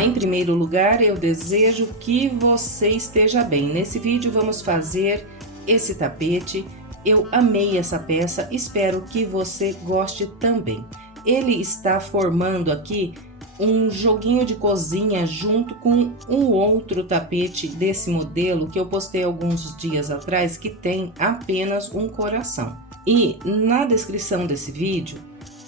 Olá, em primeiro lugar, eu desejo que você esteja bem. Nesse vídeo vamos fazer esse tapete. Eu amei essa peça, espero que você goste também. Ele está formando aqui um joguinho de cozinha junto com um outro tapete desse modelo que eu postei alguns dias atrás, que tem apenas um coração. E na descrição desse vídeo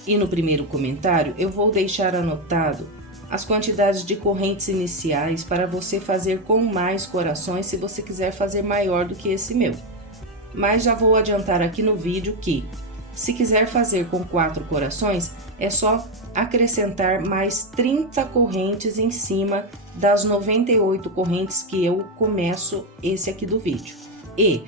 e no primeiro comentário eu vou deixar anotado as quantidades de correntes iniciais para você fazer com mais corações, se você quiser fazer maior do que esse meu. Mas já vou adiantar aqui no vídeo que, se quiser fazer com 4 corações, é só acrescentar mais 30 correntes em cima das 98 correntes que eu começo esse aqui do vídeo. E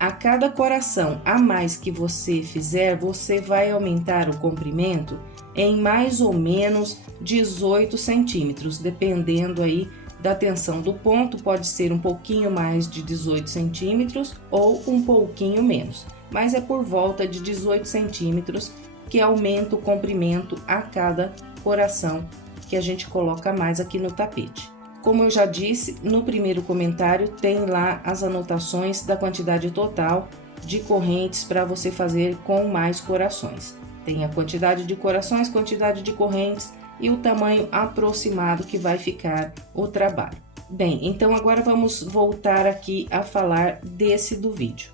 a cada coração a mais que você fizer, você vai aumentar o comprimento em mais ou menos 18 centímetros, dependendo aí da tensão do ponto, pode ser um pouquinho mais de 18 centímetros ou um pouquinho menos, mas é por volta de 18 centímetros que aumenta o comprimento a cada coração que a gente coloca mais aqui no tapete. Como eu já disse, no primeiro comentário tem lá as anotações da quantidade total de correntes para você fazer com mais corações. Tem a quantidade de corações, quantidade de correntes e o tamanho aproximado que vai ficar o trabalho. Bem, então agora vamos voltar aqui a falar desse do vídeo.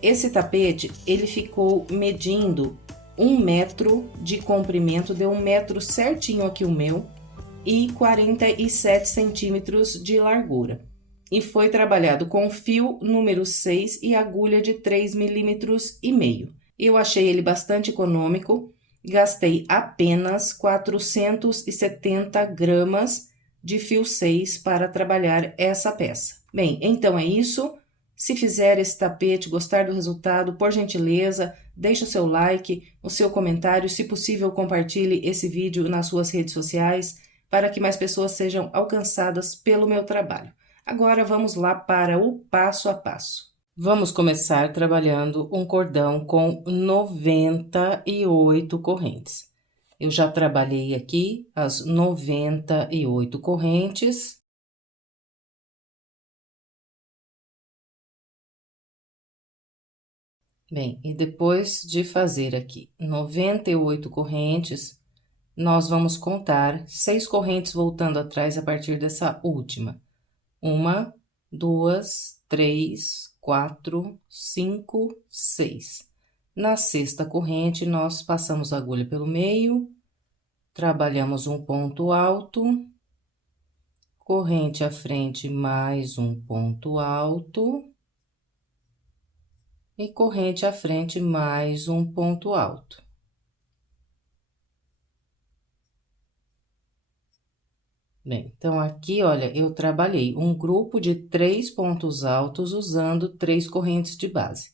Esse tapete, ele ficou medindo 1 metro de comprimento, deu 1 metro certinho aqui o meu, e 47 centímetros de largura. E foi trabalhado com fio número 6 e agulha de 3,5 milímetros. Eu achei ele bastante econômico, gastei apenas 470 gramas de fio 6 para trabalhar essa peça. Bem, então é isso. Se fizer esse tapete, gostar do resultado, por gentileza, deixe o seu like, o seu comentário, se possível compartilhe esse vídeo nas suas redes sociais, para que mais pessoas sejam alcançadas pelo meu trabalho. Agora vamos lá para o passo a passo. Vamos começar trabalhando um cordão com 98 correntes. Eu já trabalhei aqui as 98 correntes. Bem, e depois de fazer aqui 98 correntes, nós vamos contar 6 correntes voltando atrás a partir dessa última. 1, 2, 3, 4, 5, 6. Na sexta corrente, nós passamos a agulha pelo meio, trabalhamos um ponto alto, corrente à frente, mais um ponto alto, e corrente à frente, mais um ponto alto. Bem, então aqui, olha, eu trabalhei um grupo de 3 pontos altos usando 3 correntes de base.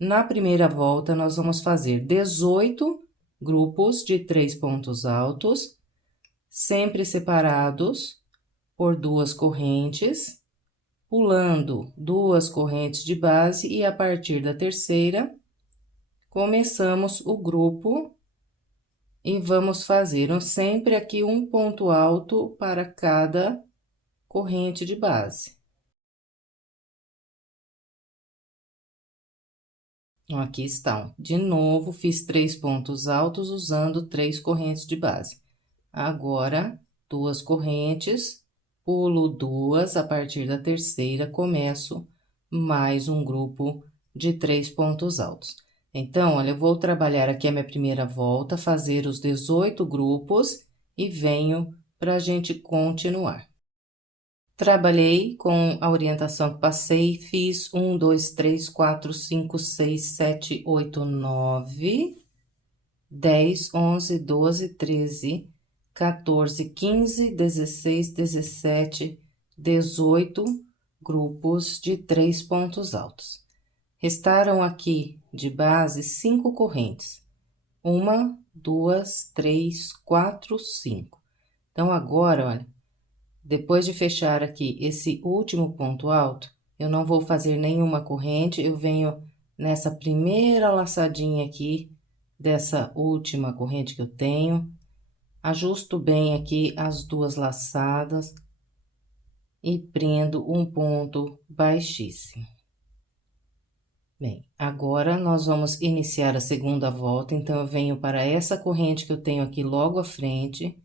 Na primeira volta, nós vamos fazer 18 grupos de 3 pontos altos, sempre separados por 2 correntes, pulando 2 correntes de base e a partir da terceira, começamos o grupo e vamos fazer sempre aqui um ponto alto para cada corrente de base. Aqui estão. De novo, fiz 3 pontos altos usando 3 correntes de base. Agora, 2 correntes, pulo 2, a partir da terceira, começo mais um grupo de 3 pontos altos. Então, olha, eu vou trabalhar aqui a minha primeira volta, fazer os 18 grupos e venho para a gente continuar. Trabalhei com a orientação que passei, fiz 1, 2, 3, 4, 5, 6, 7, 8, 9, 10, 11, 12, 13, 14, 15, 16, 17, 18 grupos de 3 pontos altos. Restaram aqui de base 5 correntes. 1, 2, 3, 4, 5. Então, agora, olha, depois de fechar aqui esse último ponto alto, eu não vou fazer nenhuma corrente, eu venho nessa primeira laçadinha aqui, dessa última corrente que eu tenho, Ajusto bem aqui as duas laçadas e prendo um ponto baixíssimo. Bem, agora nós vamos iniciar a segunda volta, então eu venho para essa corrente que eu tenho aqui logo à frente,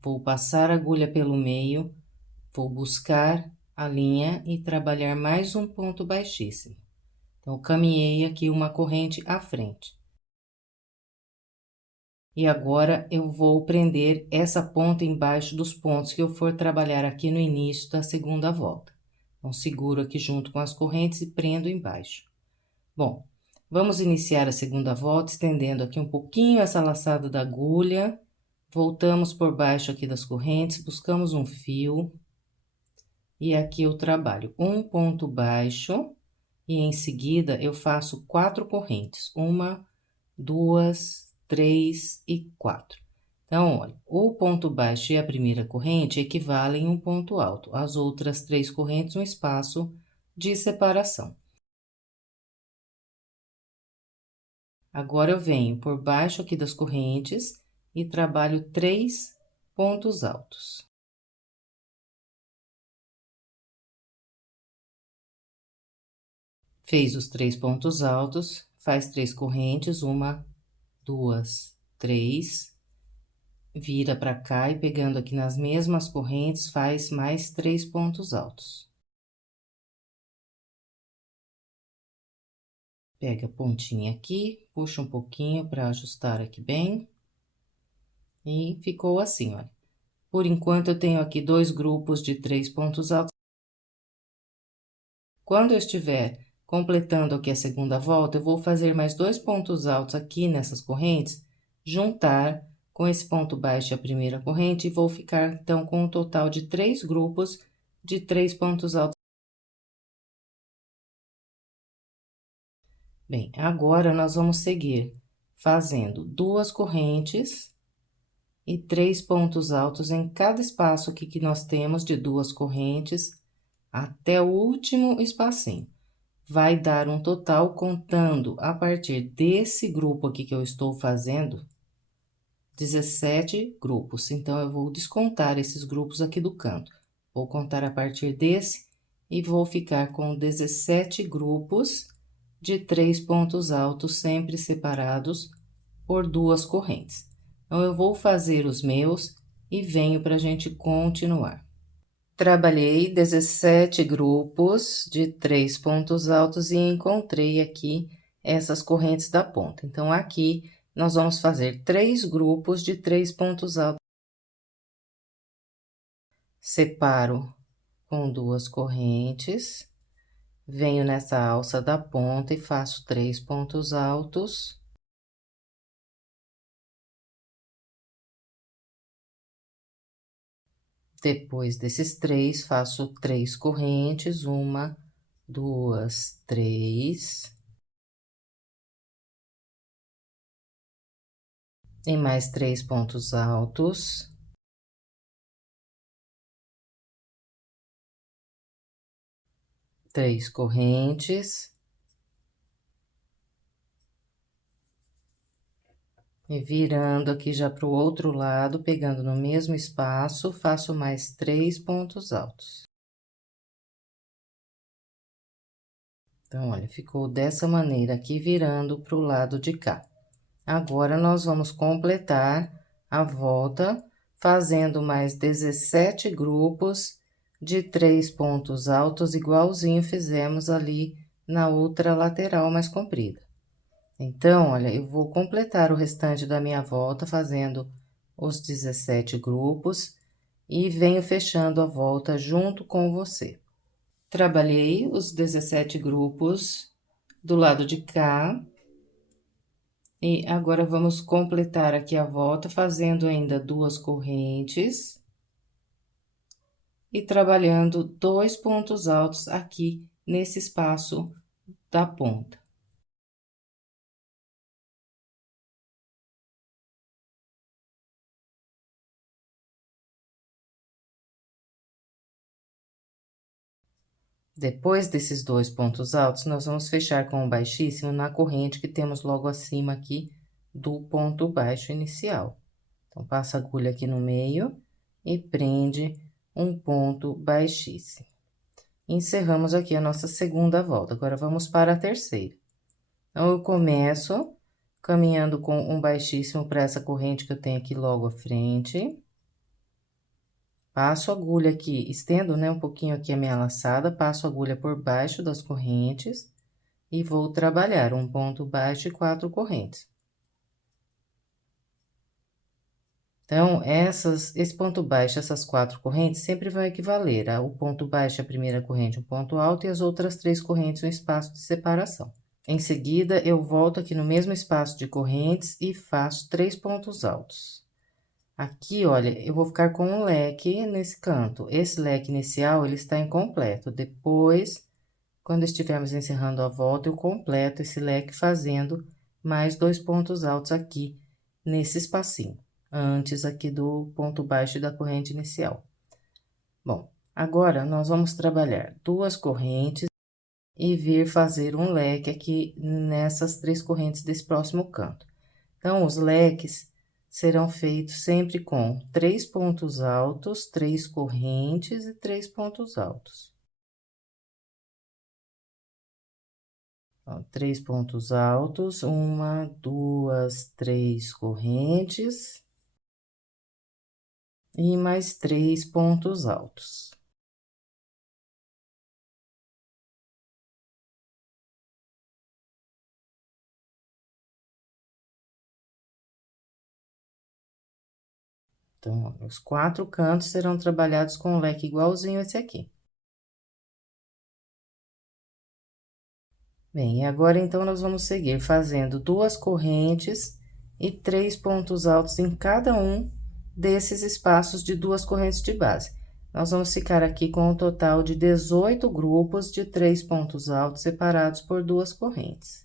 vou passar a agulha pelo meio, vou buscar a linha e trabalhar mais um ponto baixíssimo. Então, eu caminhei aqui uma corrente à frente. E agora, eu vou prender essa ponta embaixo dos pontos que eu for trabalhar aqui no início da segunda volta. Então, seguro aqui junto com as correntes e prendo embaixo. Bom, vamos iniciar a segunda volta, estendendo aqui um pouquinho essa laçada da agulha. Voltamos por baixo aqui das correntes, buscamos um fio. E aqui eu trabalho um ponto baixo. E em seguida, eu faço 4 correntes. 1, 2, 3 e 4. Então, olha, o ponto baixo e a primeira corrente equivalem a um ponto alto. As outras 3 correntes, um espaço de separação. Agora, eu venho por baixo aqui das correntes e trabalho 3 pontos altos. Fez os 3 pontos altos, faz 3 correntes, 1, 2, 3. Vira pra cá e pegando aqui nas mesmas correntes, faz mais 3 pontos altos. Pega a pontinha aqui, puxa um pouquinho para ajustar aqui bem. E ficou assim, olha. Por enquanto, eu tenho aqui 2 grupos de 3 pontos altos. Quando eu estiver completando aqui a segunda volta, eu vou fazer mais 2 pontos altos aqui nessas correntes, juntar com esse ponto baixo a primeira corrente e vou ficar, então, com um total de 3 grupos de 3 pontos altos. Bem, agora nós vamos seguir fazendo 2 correntes e 3 pontos altos em cada espaço aqui que nós temos de 2 correntes até o último espacinho. Vai dar um total, contando a partir desse grupo aqui que eu estou fazendo, 17 grupos. Então, eu vou descontar esses grupos aqui do canto. Vou contar a partir desse e vou ficar com 17 grupos de 3 pontos altos, sempre separados por 2 correntes. Então, eu vou fazer os meus e venho pra gente continuar. Trabalhei 17 grupos de 3 pontos altos e encontrei aqui essas correntes da ponta. Então, aqui, nós vamos fazer 3 grupos de 3 pontos altos. Separo com 2 correntes, venho nessa alça da ponta e faço 3 pontos altos. Depois desses 3, faço 3 correntes, 1, 2, 3. E mais 3 pontos altos. Três correntes. E virando aqui já para o outro lado, pegando no mesmo espaço, faço mais 3 pontos altos. Então, olha, ficou dessa maneira aqui, virando para o lado de cá. Agora, nós vamos completar a volta, fazendo mais 17 grupos de 3 pontos altos, igualzinho fizemos ali na outra lateral mais comprida. Então, olha, eu vou completar o restante da minha volta fazendo os 17 grupos e venho fechando a volta junto com você. Trabalhei os 17 grupos do lado de cá. E agora, vamos completar aqui a volta, fazendo ainda 2 correntes. E trabalhando 2 pontos altos aqui nesse espaço da ponta. Depois desses 2 pontos altos, nós vamos fechar com o baixíssimo na corrente que temos logo acima aqui do ponto baixo inicial. Então, passa a agulha aqui no meio e prende um ponto baixíssimo. Encerramos aqui a nossa segunda volta. Agora, vamos para a terceira. Então, eu começo caminhando com um baixíssimo para essa corrente que eu tenho aqui logo à frente. Passo a agulha aqui, estendo, né, um pouquinho aqui a minha laçada, passo a agulha por baixo das correntes e vou trabalhar um ponto baixo e 4 correntes. Então, esse ponto baixo, essas 4 correntes, sempre vão equivaler ao ponto baixo, a primeira corrente, um ponto alto, e as outras 3 correntes, um espaço de separação. Em seguida, eu volto aqui no mesmo espaço de correntes e faço 3 pontos altos. Aqui, olha, eu vou ficar com um leque nesse canto. Esse leque inicial, ele está incompleto. Depois, quando estivermos encerrando a volta, eu completo esse leque fazendo mais 2 pontos altos aqui nesse espacinho, antes aqui do ponto baixo da corrente inicial. Bom, agora nós vamos trabalhar 2 correntes e vir fazer um leque aqui nessas 3 correntes desse próximo canto. Então, os leques serão feitos sempre com 3 pontos altos, 3 correntes e 3 pontos altos. Ó, 3 pontos altos, 1, 2, 3 correntes. E mais 3 pontos altos. Então, os 4 cantos serão trabalhados com um leque igualzinho esse aqui. Bem, e agora, então, nós vamos seguir fazendo 2 correntes e 3 pontos altos em cada um desses espaços de 2 correntes de base. Nós vamos ficar aqui com um total de 18 grupos de 3 pontos altos separados por 2 correntes.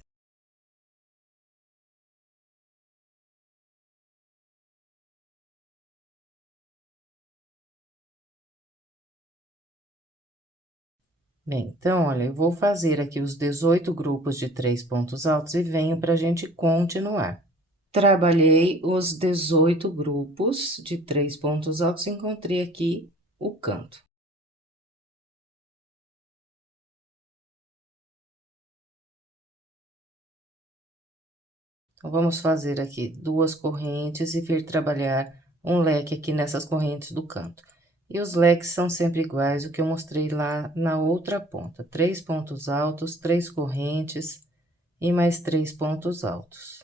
Bem, então, olha, eu vou fazer aqui os 18 grupos de 3 pontos altos e venho para a gente continuar. Trabalhei os 18 grupos de 3 pontos altos, encontrei aqui o canto. Então, vamos fazer aqui 2 correntes e vir trabalhar um leque aqui nessas correntes do canto. E os leques são sempre iguais, o que eu mostrei lá na outra ponta. 3 pontos altos, 3 correntes e mais 3 pontos altos.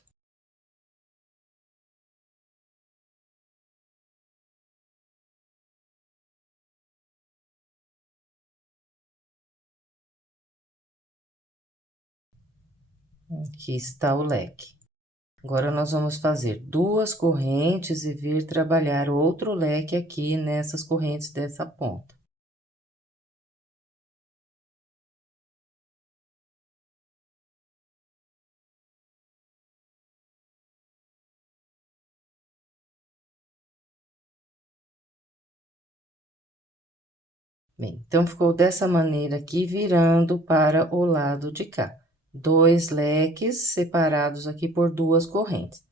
Aqui está o leque. Agora, nós vamos fazer 2 correntes e vir trabalhar outro leque aqui nessas correntes dessa ponta. Bem, então, ficou dessa maneira aqui, virando para o lado de cá. 2 leques separados aqui por 2 correntes.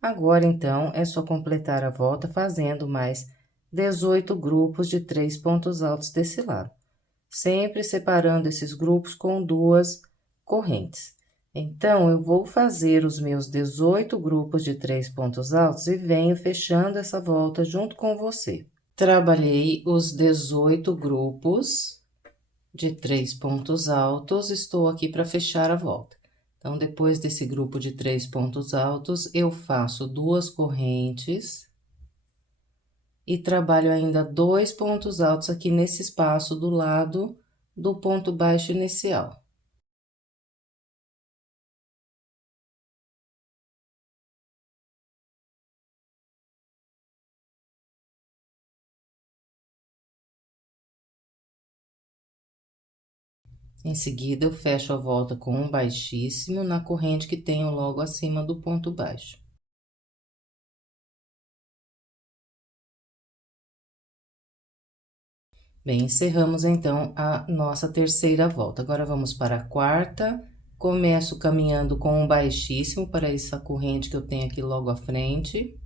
Agora, então, é só completar a volta fazendo mais 18 grupos de 3 pontos altos desse lado. Sempre separando esses grupos com 2 correntes. Então, eu vou fazer os meus 18 grupos de 3 pontos altos e venho fechando essa volta junto com você. Trabalhei os 18 grupos de 3 pontos altos, estou aqui para fechar a volta. Então, depois desse grupo de 3 pontos altos, eu faço 2 correntes e trabalho ainda 2 pontos altos aqui nesse espaço do lado do ponto baixo inicial. Em seguida, eu fecho a volta com um baixíssimo na corrente que tenho logo acima do ponto baixo. Bem, encerramos então a nossa terceira volta. Agora, vamos para a quarta. Começo caminhando com um baixíssimo para essa corrente que eu tenho aqui logo à frente.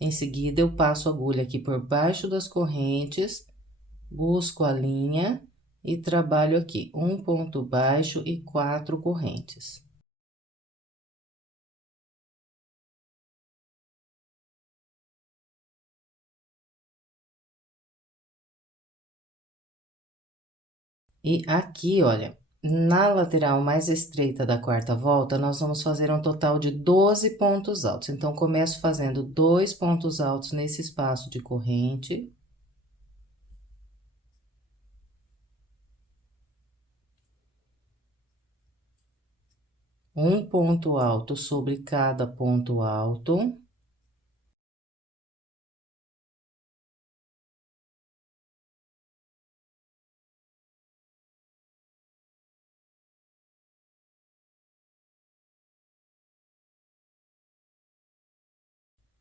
Em seguida, eu passo a agulha aqui por baixo das correntes, busco a linha e trabalho aqui um ponto baixo e 4 correntes. E aqui, olha, na lateral mais estreita da quarta volta, nós vamos fazer um total de 12 pontos altos. Então, começo fazendo 2 pontos altos nesse espaço de corrente. Um ponto alto sobre cada ponto alto.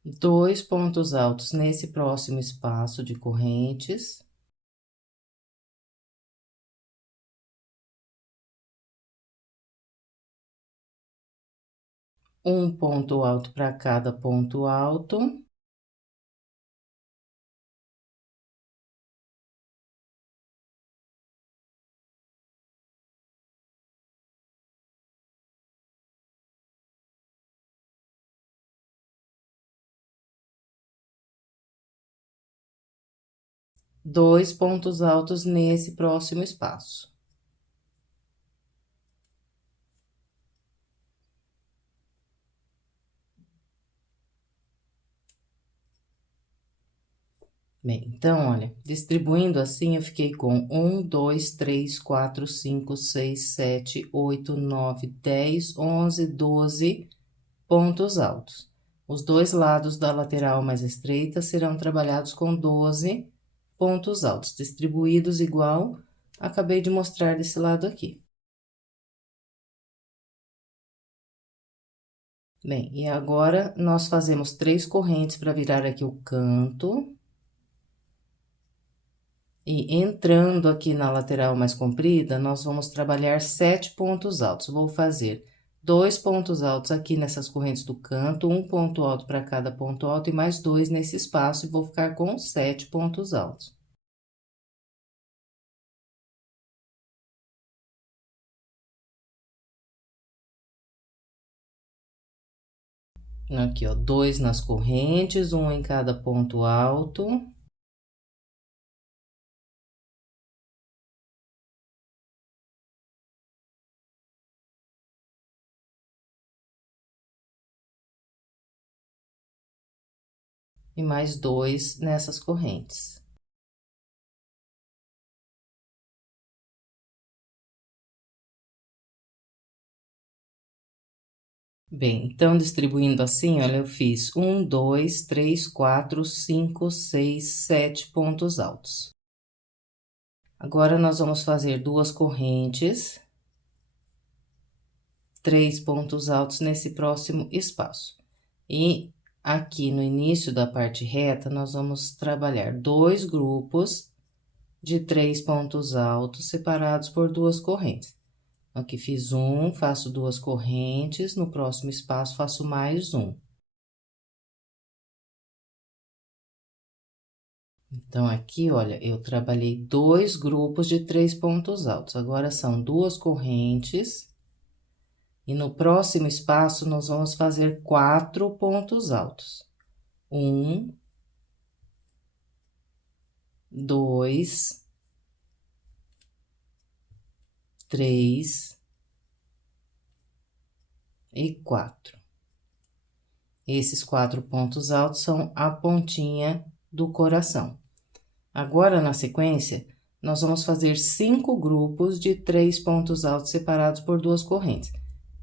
Dois pontos altos nesse próximo espaço de correntes. Um ponto alto para cada ponto alto. Dois pontos altos nesse próximo espaço. Bem, então, olha, distribuindo assim, eu fiquei com 1, 2, 3, 4, 5, 6, 7, 8, 9, 10, 11, 12 pontos altos. Os dois lados da lateral mais estreita serão trabalhados com 12 pontos altos, distribuídos igual acabei de mostrar desse lado aqui. Bem, e agora, nós fazemos 3 correntes para virar aqui o canto. E entrando aqui na lateral mais comprida, nós vamos trabalhar 7 pontos altos. Vou fazer 2 pontos altos aqui nessas correntes do canto, um ponto alto para cada ponto alto e mais 2 nesse espaço, e vou ficar com 7 pontos altos. Aqui, ó, 2 nas correntes, um em cada ponto alto. E mais 2 nessas correntes. Bem, então, distribuindo assim, olha, eu fiz 1, 2, 3, 4, 5, 6, 7 pontos altos. Agora, nós vamos fazer 2 correntes, 3 pontos altos nesse próximo espaço. E aqui no início da parte reta, nós vamos trabalhar 2 grupos de 3 pontos altos separados por 2 correntes. Aqui fiz um, faço 2 correntes, no próximo espaço faço mais um. Então, aqui, olha, eu trabalhei 2 grupos de 3 pontos altos. Agora, são 2 correntes. E no próximo espaço, nós vamos fazer 4 pontos altos. 1, 2, 3 e 4. Esses 4 pontos altos são a pontinha do coração. Agora, na sequência, nós vamos fazer 5 grupos de 3 pontos altos separados por 2 correntes.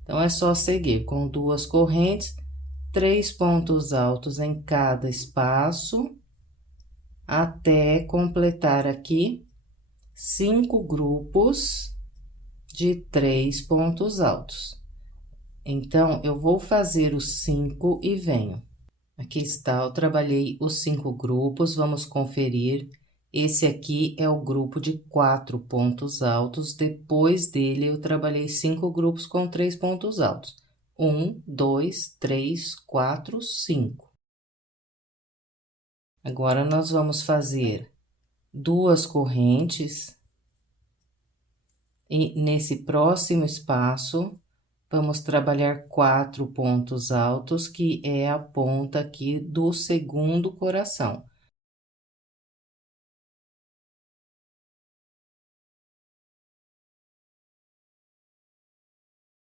Então, é só seguir com 2 correntes, 3 pontos altos em cada espaço, até completar aqui 5 grupos de 3 pontos altos. Então, eu vou fazer os 5 e venho. Aqui está, eu trabalhei os 5 grupos, vamos conferir. Esse aqui é o grupo de 4 pontos altos, depois dele eu trabalhei 5 grupos com 3 pontos altos. 1, 2, 3, 4, 5. Agora, nós vamos fazer 2 correntes. E nesse próximo espaço, vamos trabalhar 4 pontos altos, que é a ponta aqui do segundo coração.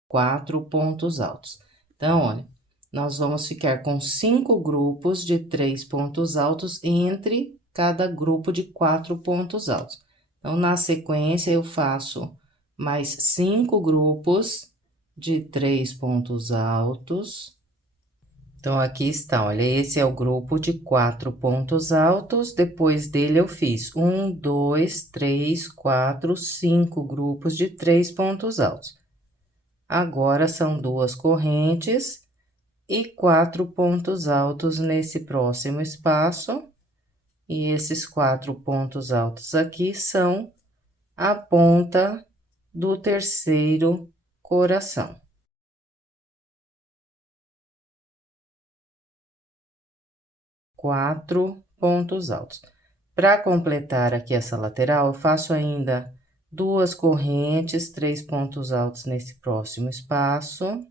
Quatro pontos altos. Então, olha, nós vamos ficar com 5 grupos de 3 pontos altos entre cada grupo de 4 pontos altos. Então, na sequência, eu faço mais 5 grupos de 3 pontos altos. Então, aqui está, olha, esse é o grupo de 4 pontos altos. Depois dele, eu fiz 1, 2, 3, 4, 5 grupos de 3 pontos altos. Agora, são 2 correntes e 4 pontos altos nesse próximo espaço. E esses 4 pontos altos aqui são a ponta do terceiro coração. 4 pontos altos. Para completar aqui essa lateral, eu faço ainda 2 correntes, 3 pontos altos nesse próximo espaço.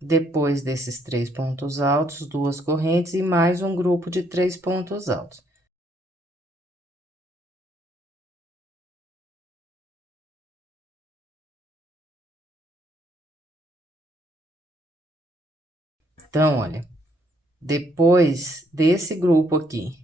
Depois desses 3 pontos altos, 2 correntes e mais um grupo de 3 pontos altos. Então, olha, depois desse grupo aqui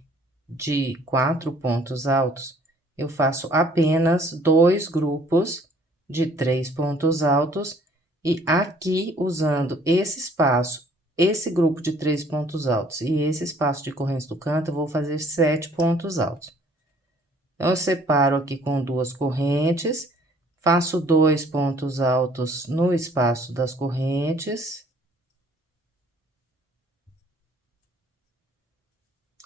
de 4 pontos altos, eu faço apenas 2 grupos de 3 pontos altos e aqui, usando esse espaço, esse grupo de 3 pontos altos e esse espaço de correntes do canto, eu vou fazer 7 pontos altos. Então, eu separo aqui com 2 correntes, faço 2 pontos altos no espaço das correntes.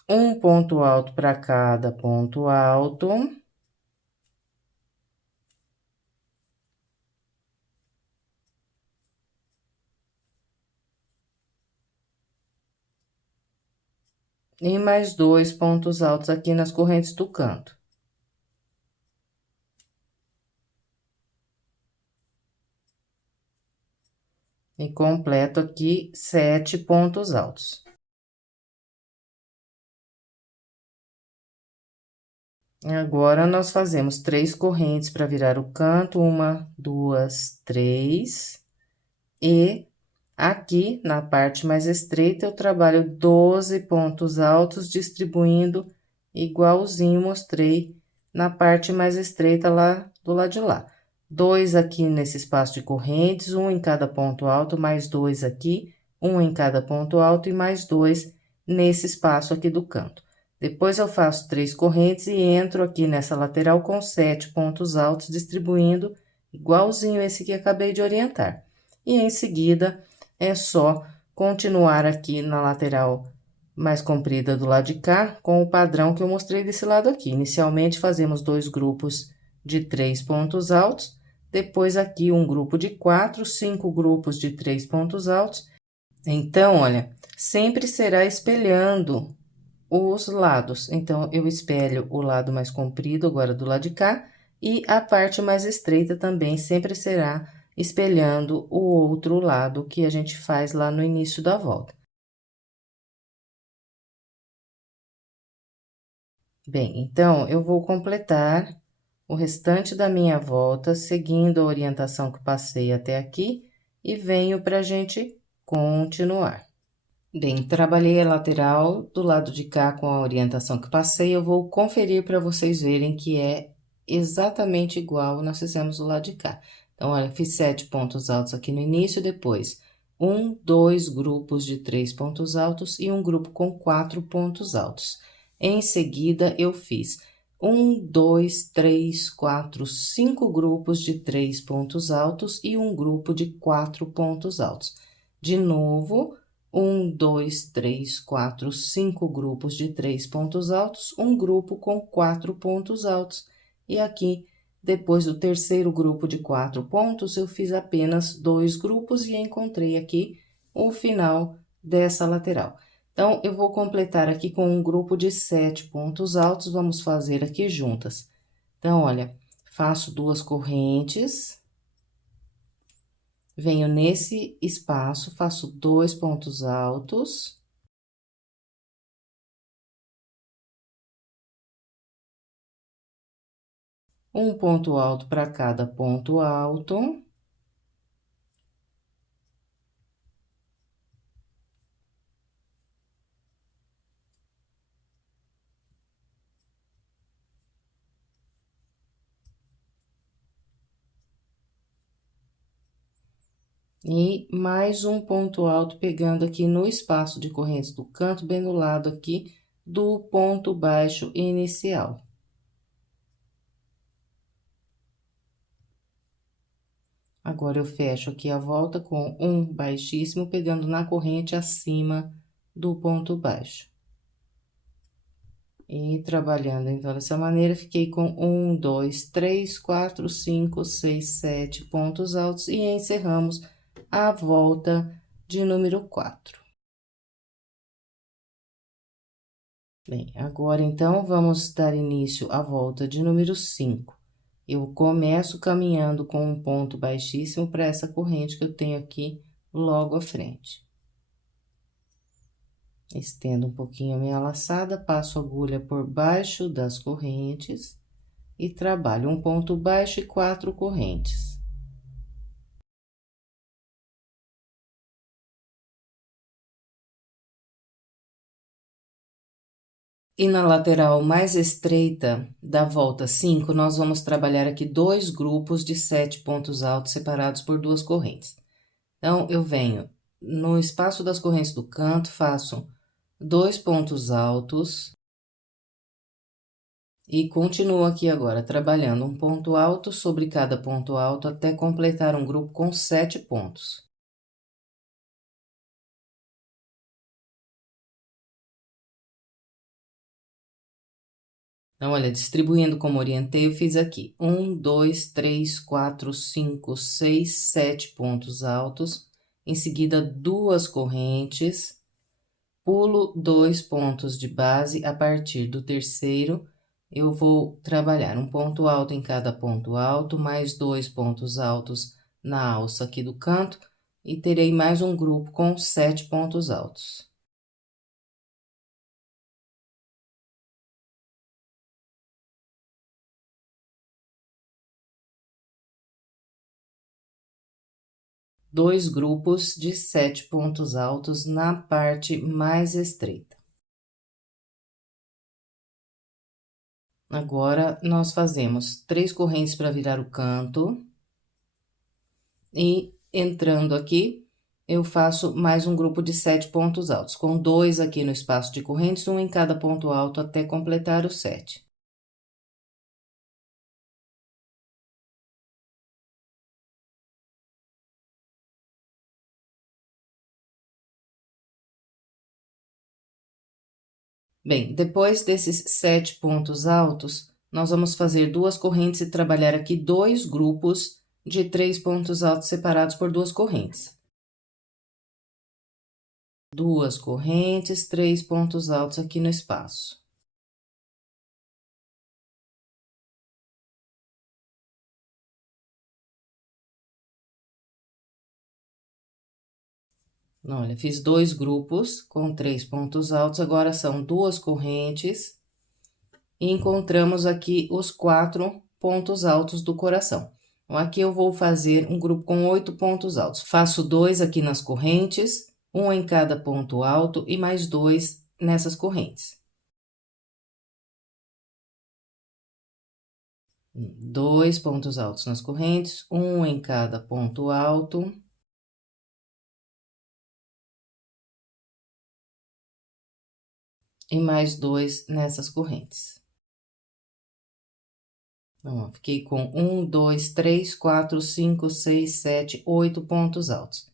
Um ponto alto para cada ponto alto. E mais 2 pontos altos aqui nas correntes do canto. E completo aqui 7 pontos altos. Agora, nós fazemos 3 correntes para virar o canto, 1, 2, 3. E aqui, na parte mais estreita, eu trabalho 12 pontos altos, distribuindo igualzinho mostrei na parte mais estreita lá do lado de lá. 2 aqui nesse espaço de correntes, 1 em cada ponto alto, mais 2 aqui, 1 em cada ponto alto e mais 2 nesse espaço aqui do canto. Depois, eu faço 3 correntes e entro aqui nessa lateral com 7 pontos altos, distribuindo igualzinho esse que acabei de orientar. E em seguida, é só continuar aqui na lateral mais comprida do lado de cá, com o padrão que eu mostrei desse lado aqui. Inicialmente, fazemos 2 grupos de 3 pontos altos, depois aqui um grupo de 4, 5 grupos de 3 pontos altos. Então, olha, sempre será espelhando os lados. Então, eu espelho o lado mais comprido agora do lado de cá, e a parte mais estreita também sempre será espelhando o outro lado que a gente faz lá no início da volta. Bem, então, eu vou completar o restante da minha volta, seguindo a orientação que passei até aqui, e venho pra gente continuar. Bem, trabalhei a lateral do lado de cá com a orientação que passei, eu vou conferir para vocês verem que é exatamente igual nós fizemos do lado de cá. Então, olha, fiz 7 pontos altos aqui no início, depois 1, 2 grupos de 3 pontos altos e um grupo com 4 pontos altos. Em seguida, eu fiz 1, 2, 3, 4, 5 grupos de 3 pontos altos e um grupo de 4 pontos altos. De novo, 1, 2, 3, 4, 5 grupos de 3 pontos altos, um grupo com 4 pontos altos. E aqui, Depois do terceiro grupo de 4 pontos, eu fiz apenas 2 grupos e encontrei aqui o final dessa lateral. Então, eu vou completar aqui com um grupo de 7 pontos altos, vamos fazer aqui juntas. Então, olha, faço 2 correntes, venho nesse espaço, faço 2 pontos altos. Um ponto alto para cada ponto alto. E mais um ponto alto pegando aqui no espaço de correntes do canto, bem do lado aqui do ponto baixo inicial. Agora, eu fecho aqui a volta com um baixíssimo, pegando na corrente acima do ponto baixo. E trabalhando, então, dessa maneira, fiquei com 1, 2, 3, 4, 5, 6, 7 pontos altos e encerramos a volta de número 4. Bem, agora, então, vamos dar início à volta de número 5. Eu começo caminhando com um ponto baixíssimo para essa corrente que eu tenho aqui logo à frente. Estendo um pouquinho a minha laçada, passo a agulha por baixo das correntes e trabalho um ponto baixo e 4 correntes. E na lateral mais estreita da volta 5, nós vamos trabalhar aqui 2 grupos de 7 pontos altos separados por 2 correntes. Então, eu venho no espaço das correntes do canto, faço 2 pontos altos. E continuo aqui agora, trabalhando um ponto alto sobre cada ponto alto até completar um grupo com 7 pontos. Então, olha, distribuindo como orientei, eu fiz aqui 1, 2, 3, 4, 5, 6, 7 pontos altos. Em seguida, 2 correntes, pulo 2 pontos de base. A partir do terceiro, eu vou trabalhar um ponto alto em cada ponto alto, mais 2 pontos altos na alça aqui do canto, e terei mais um grupo com 7 pontos altos. Dois grupos de 7 pontos altos na parte mais estreita. Agora, nós fazemos 3 correntes para virar o canto. E entrando aqui, eu faço mais um grupo de 7 pontos altos, com 2 aqui no espaço de correntes, um em cada ponto alto até completar os 7. Bem, depois desses 7 pontos altos, nós vamos fazer 2 correntes e trabalhar aqui 2 grupos de 3 pontos altos separados por 2 correntes. 2 correntes, 3 pontos altos aqui no espaço. Olha, fiz 2 grupos com 3 pontos altos, agora são 2 correntes. E encontramos aqui os 4 pontos altos do coração. Então, aqui eu vou fazer um grupo com 8 pontos altos. Faço 2 aqui nas correntes, um em cada ponto alto e mais 2 nessas correntes. 2 pontos altos nas correntes, um em cada ponto alto. E mais 2 nessas correntes. Então, ó, fiquei com 1, 2, 3, 4, 5, 6, 7, 8 pontos altos.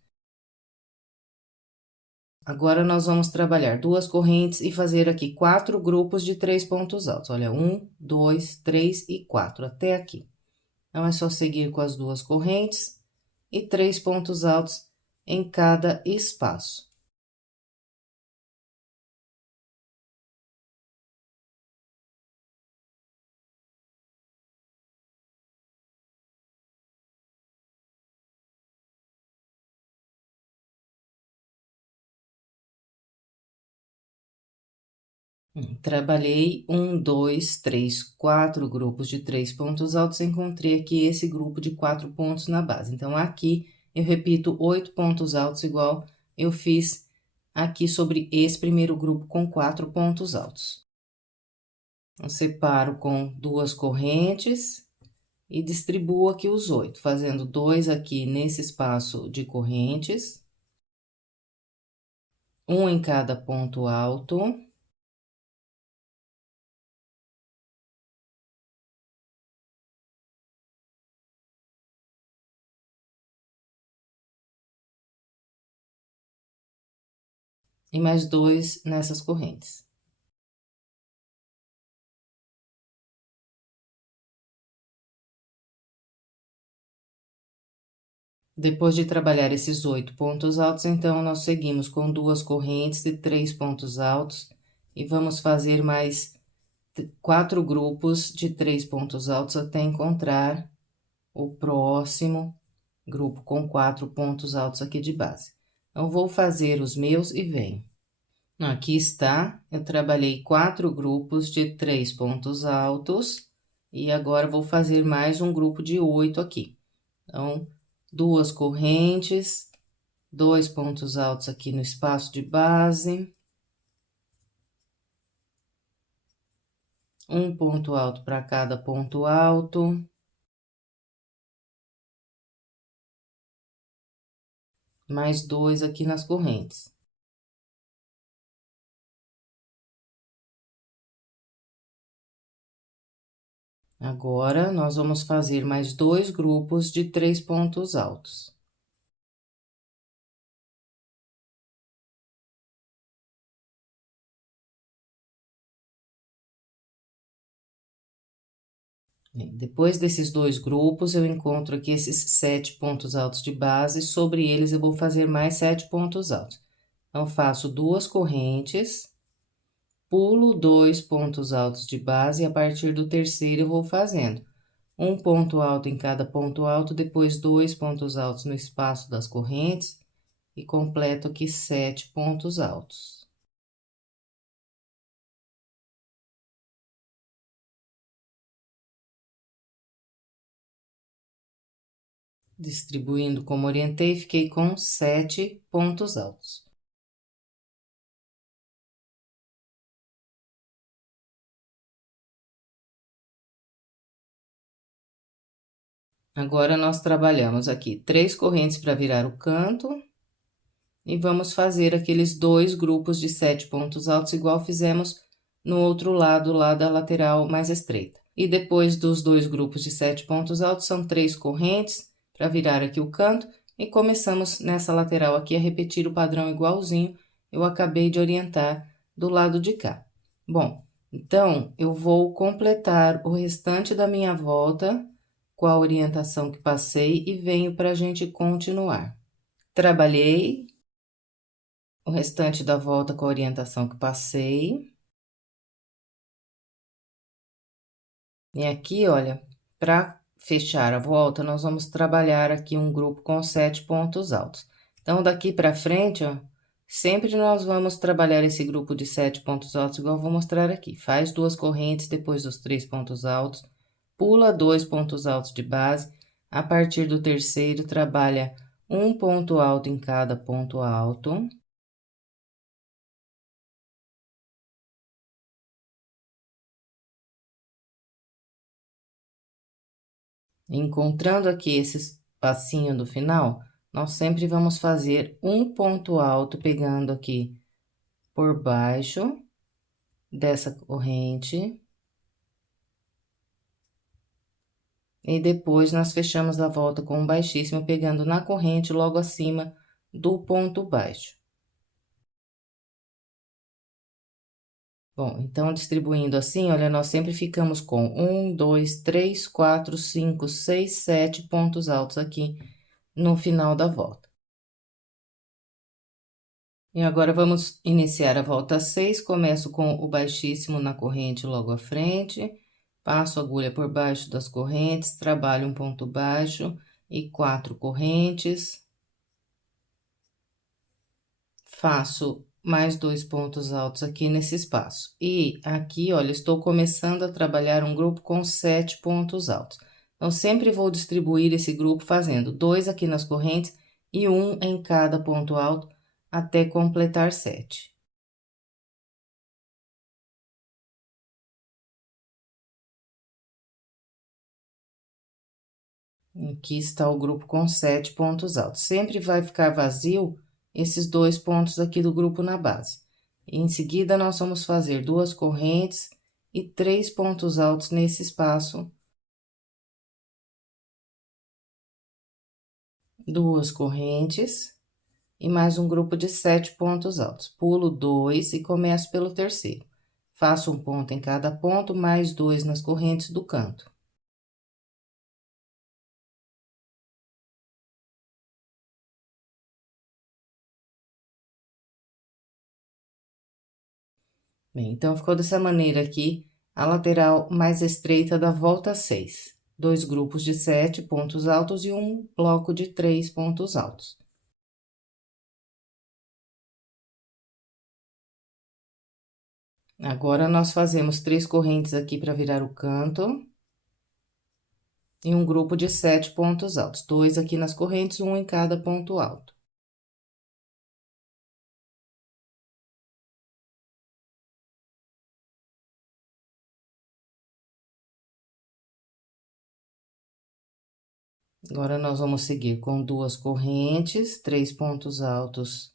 Agora, nós vamos trabalhar 2 correntes e fazer aqui 4 grupos de 3 pontos altos. Olha, 1, 2, 3 e 4, até aqui. Então, é só seguir com as duas correntes e 3 pontos altos em cada espaço. Trabalhei 1, 2, 3, 4 grupos de 3 pontos altos, encontrei aqui esse grupo de 4 pontos na base. Então, aqui eu repito 8 pontos altos, igual eu fiz aqui sobre esse primeiro grupo com 4 pontos altos. Eu separo com duas correntes e distribuo aqui os 8, fazendo 2 aqui nesse espaço de correntes, um em cada ponto alto. E mais 2 nessas correntes. Depois de trabalhar esses 8 pontos altos, então, nós seguimos com duas correntes de 3 pontos altos e vamos fazer mais 4 grupos de 3 pontos altos até encontrar o próximo grupo com 4 pontos altos aqui de base. Então, vou fazer os meus e venho. Aqui está, eu trabalhei 4 grupos de 3 pontos altos e agora vou fazer mais um grupo de 8 aqui. Então, duas correntes, 2 pontos altos aqui no espaço de base, um ponto alto para cada ponto alto, mais 2 aqui nas correntes. Agora, nós vamos fazer mais 2 grupos de 3 pontos altos. Depois desses 2 grupos, eu encontro aqui esses 7 pontos altos de base, sobre eles eu vou fazer mais 7 pontos altos. Então, faço 2 correntes, pulo 2 pontos altos de base, e a partir do terceiro eu vou fazendo um ponto alto em cada ponto alto, depois 2 pontos altos no espaço das correntes, e completo aqui 7 pontos altos. Distribuindo como orientei, fiquei com 7 pontos altos. Agora, nós trabalhamos aqui 3 correntes para virar o canto, e vamos fazer aqueles 2 grupos de 7 pontos altos, igual fizemos no outro lado, lá da lateral mais estreita. E depois dos 2 grupos de 7 pontos altos, são 3 correntes para virar aqui o canto, e começamos nessa lateral aqui a repetir o padrão igualzinho eu acabei de orientar do lado de cá. Bom, então, eu vou completar o restante da minha volta com a orientação que passei e venho para a gente continuar. Trabalhei o restante da volta com a orientação que passei. E aqui, olha, para fechar a volta, nós vamos trabalhar aqui um grupo com 7 pontos altos. Então, daqui para frente, ó, sempre nós vamos trabalhar esse grupo de 7 pontos altos, igual eu vou mostrar aqui. Faz 2 correntes depois dos 3 pontos altos, pula 2 pontos altos de base, a partir do terceiro, trabalha um ponto alto em cada ponto alto. Encontrando aqui esse espacinho do final, nós sempre vamos fazer um ponto alto, pegando aqui por baixo dessa corrente. E depois, nós fechamos a volta com um baixíssimo, pegando na corrente logo acima do ponto baixo. Bom, então, distribuindo assim, olha, nós sempre ficamos com 1, 2, 3, 4, 5, 6, 7 pontos altos aqui no final da volta. E agora, vamos iniciar a volta 6, começo com o baixíssimo na corrente logo à frente, passo a agulha por baixo das correntes, trabalho um ponto baixo e 4 correntes. Faço mais 2 pontos altos aqui nesse espaço. E aqui, olha, estou começando a trabalhar um grupo com 7 pontos altos. Então, sempre vou distribuir esse grupo fazendo 2 aqui nas correntes e 1 em cada ponto alto até completar 7. Aqui está o grupo com 7 pontos altos. Sempre vai ficar vazio esses 2 pontos aqui do grupo na base. Em seguida, nós vamos fazer 2 correntes e 3 pontos altos nesse espaço. 2 correntes e mais um grupo de 7 pontos altos. Pulo 2 e começo pelo terceiro. Faço um ponto em cada ponto, mais 2 nas correntes do canto. Bem, então, ficou dessa maneira aqui a lateral mais estreita da volta 6. 2 grupos de 7 pontos altos e um bloco de 3 pontos altos. Agora, nós fazemos 3 correntes aqui para virar o canto. E um grupo de 7 pontos altos. 2 aqui nas correntes, um em cada ponto alto. Agora, nós vamos seguir com 2 correntes, 3 pontos altos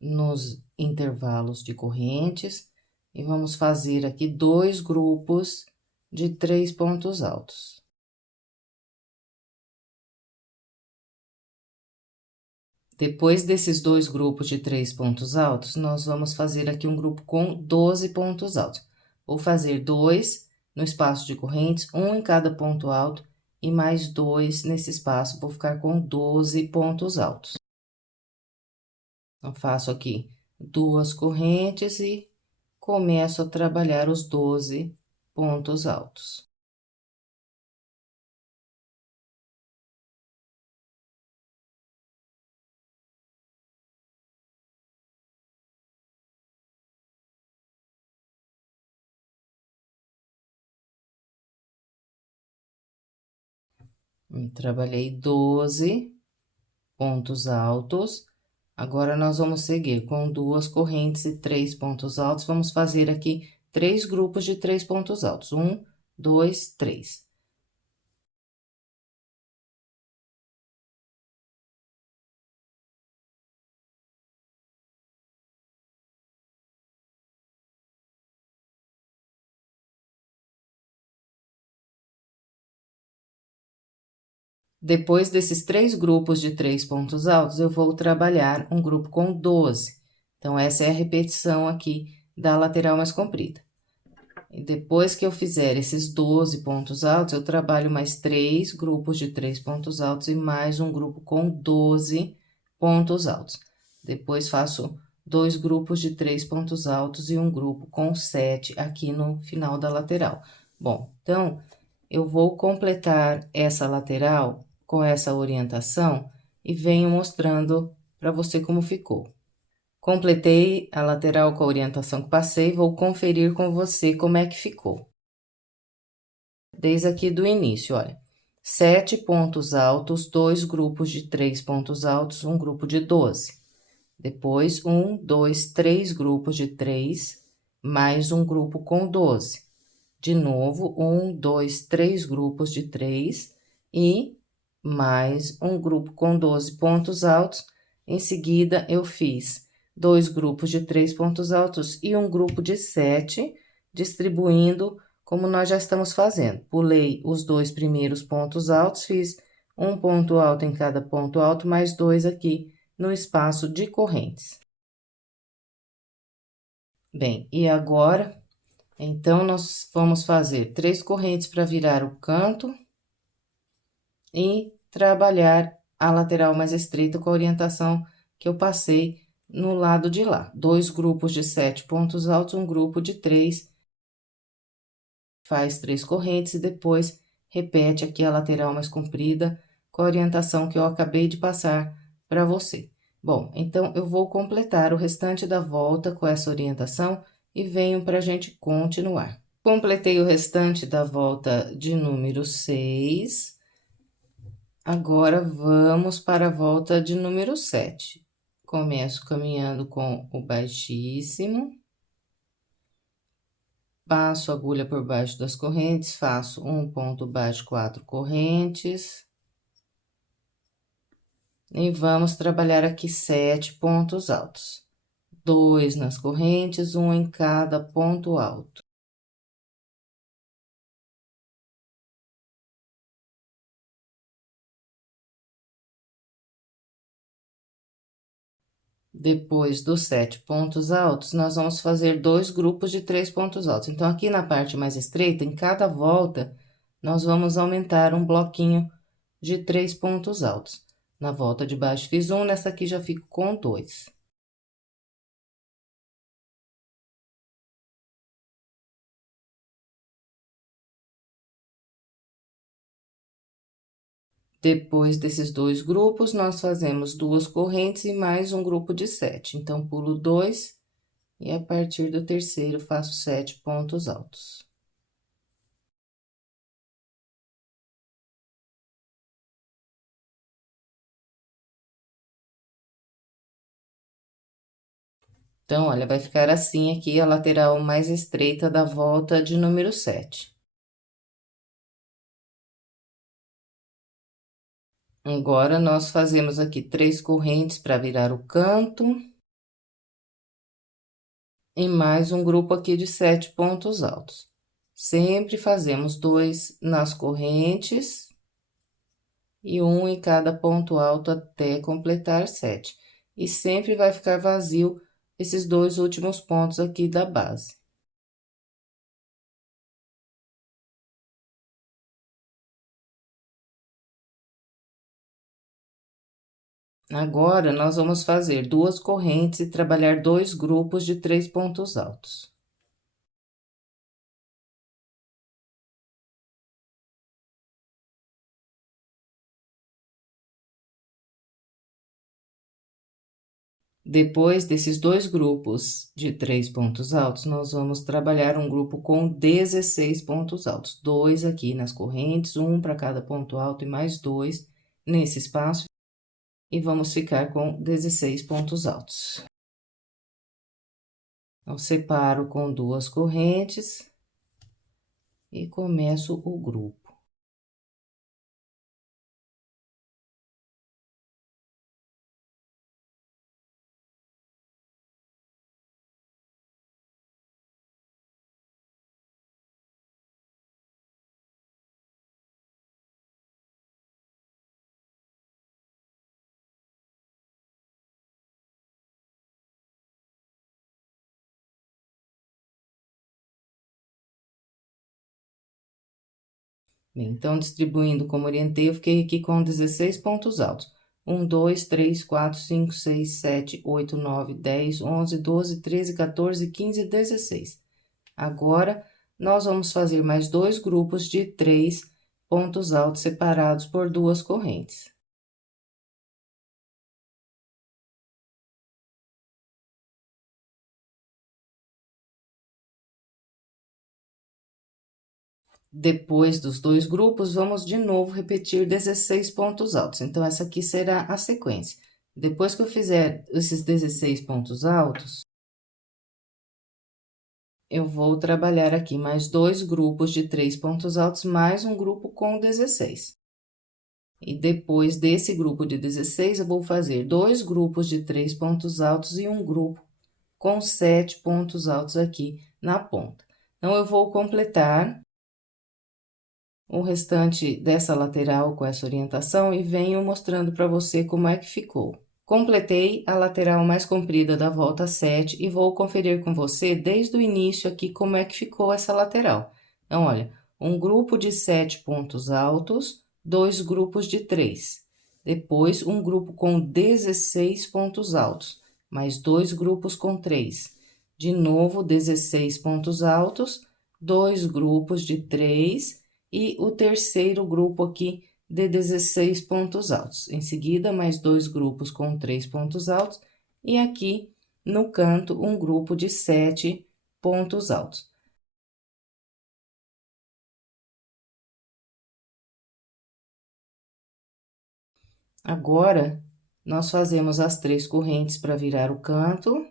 nos intervalos de correntes. E vamos fazer aqui 2 grupos de 3 pontos altos. Depois desses 2 grupos de 3 pontos altos, nós vamos fazer aqui um grupo com 12 pontos altos. Vou fazer 2 no espaço de correntes, um em cada ponto alto, e mais 2 nesse espaço, vou ficar com 12 pontos altos. Então, faço aqui 2 correntes e começo a trabalhar os 12 pontos altos. Trabalhei 12 pontos altos. Agora, nós vamos seguir com 2 correntes e 3 pontos altos. Vamos fazer aqui 3 grupos de 3 pontos altos. 1, 2, 3. Depois desses 3 grupos de 3 pontos altos, eu vou trabalhar um grupo com 12. Então, essa é a repetição aqui da lateral mais comprida. E depois que eu fizer esses 12 pontos altos, eu trabalho mais 3 grupos de 3 pontos altos e mais um grupo com 12 pontos altos. Depois, faço 2 grupos de 3 pontos altos e um grupo com 7 aqui no final da lateral. Bom, então, eu vou completar essa lateral com essa orientação e venho mostrando para você como ficou. Completei a lateral com a orientação que passei, vou conferir com você como é que ficou. Desde aqui do início, olha, 7 pontos altos, 2 grupos de 3 pontos altos, um grupo de 12. Depois, 1, 2, 3 grupos de 3, mais um grupo com 12. De novo, 1, 2, 3 grupos de 3 e mais um grupo com 12 pontos altos. Em seguida, eu fiz 2 grupos de 3 pontos altos e um grupo de 7, distribuindo como nós já estamos fazendo. Pulei os 2 primeiros pontos altos, fiz um ponto alto em cada ponto alto, mais 2 aqui no espaço de correntes. Bem, e agora, Então, nós vamos fazer 3 correntes para virar o canto e trabalhar a lateral mais estreita com a orientação que eu passei no lado de lá. 2 grupos de 7 pontos altos, um grupo de 3. Faz 3 correntes e depois repete aqui a lateral mais comprida com a orientação que eu acabei de passar para você. Bom, então, eu vou completar o restante da volta com essa orientação e venho para a gente continuar. Completei o restante da volta de número 6. Agora, vamos para a volta de número 7. Começo caminhando com o baixíssimo. Passo a agulha por baixo das correntes, faço um ponto baixo, 4 correntes. E vamos trabalhar aqui 7 pontos altos. 2 nas correntes, um em cada ponto alto. Depois dos 7 pontos altos, nós vamos fazer 2 grupos de 3 pontos altos. Então, aqui na parte mais estreita, em cada volta, nós vamos aumentar um bloquinho de 3 pontos altos. Na volta de baixo, fiz um, nessa aqui já fico com 2. Depois desses 2 grupos, nós fazemos 2 correntes e mais um grupo de 7. Então, pulo 2 e a partir do terceiro faço 7 pontos altos. Então, olha, vai ficar assim aqui a lateral mais estreita da volta de número 7. Agora, nós fazemos aqui 3 correntes para virar o canto. E mais um grupo aqui de 7 pontos altos. Sempre fazemos 2 nas correntes e um em cada ponto alto até completar 7. E sempre vai ficar vazio esses 2 últimos pontos aqui da base. Agora, nós vamos fazer 2 correntes e trabalhar 2 grupos de 3 pontos altos. Depois desses 2 grupos de 3 pontos altos, nós vamos trabalhar um grupo com 16 pontos altos. 2 aqui nas correntes, um para cada ponto alto e mais 2 nesse espaço. E vamos ficar com 16 pontos altos. Então, separo com 2 correntes e começo o grupo. Bem, então, distribuindo como orientei, eu fiquei aqui com 16 pontos altos. 1, 2, 3, 4, 5, 6, 7, 8, 9, 10, 11, 12, 13, 14, 15, 16. Agora, nós vamos fazer mais 2 grupos de 3 pontos altos separados por 2 correntes. Depois dos 2 grupos, vamos de novo repetir 16 pontos altos. Então, essa aqui será a sequência. Depois que eu fizer esses 16 pontos altos, eu vou trabalhar aqui mais 2 grupos de 3 pontos altos, mais um grupo com 16. E depois desse grupo de 16, eu vou fazer 2 grupos de 3 pontos altos e um grupo com 7 pontos altos aqui na ponta. Então, eu vou completar o restante dessa lateral com essa orientação e venho mostrando para você como é que ficou. Completei a lateral mais comprida da volta 7 e vou conferir com você desde o início aqui como é que ficou essa lateral. Então, olha, um grupo de 7 pontos altos, 2 grupos de 3. Depois, um grupo com 16 pontos altos, mais 2 grupos com 3. De novo, 16 pontos altos, 2 grupos de 3 e o terceiro grupo aqui de 16 pontos altos. Em seguida, mais 2 grupos com 3 pontos altos e aqui no canto um grupo de 7 pontos altos. Agora, nós fazemos as 3 correntes para virar o canto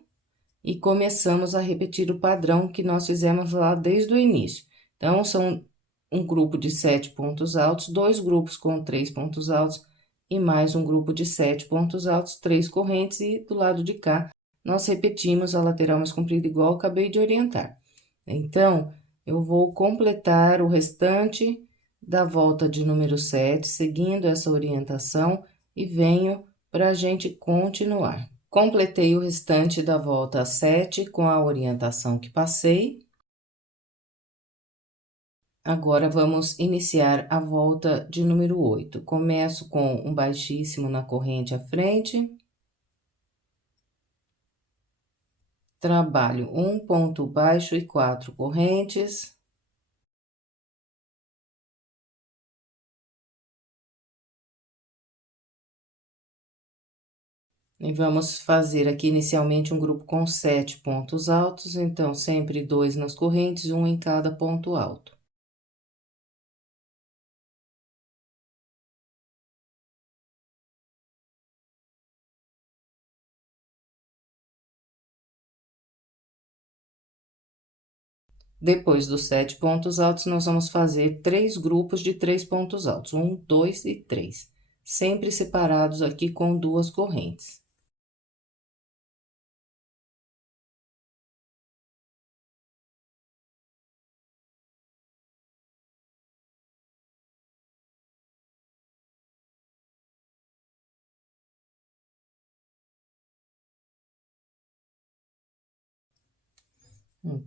e começamos a repetir o padrão que nós fizemos lá desde o início. Então, são um grupo de 7 pontos altos, 2 grupos com 3 pontos altos e mais um grupo de 7 pontos altos, 3 correntes e do lado de cá nós repetimos a lateral mais comprida igual eu acabei de orientar. Então, eu vou completar o restante da volta de número 7, seguindo essa orientação e venho para a gente continuar. Completei o restante da volta 7 com a orientação que passei. Agora, vamos iniciar a volta de número 8. Começo com um baixíssimo na corrente à frente. Trabalho um ponto baixo e 4 correntes. E vamos fazer aqui inicialmente um grupo com 7 pontos altos, então, sempre 2 nas correntes, um em cada ponto alto. Depois dos 7 pontos altos, nós vamos fazer 3 grupos de 3 pontos altos, 1, 2 e 3, sempre separados aqui com 2 correntes.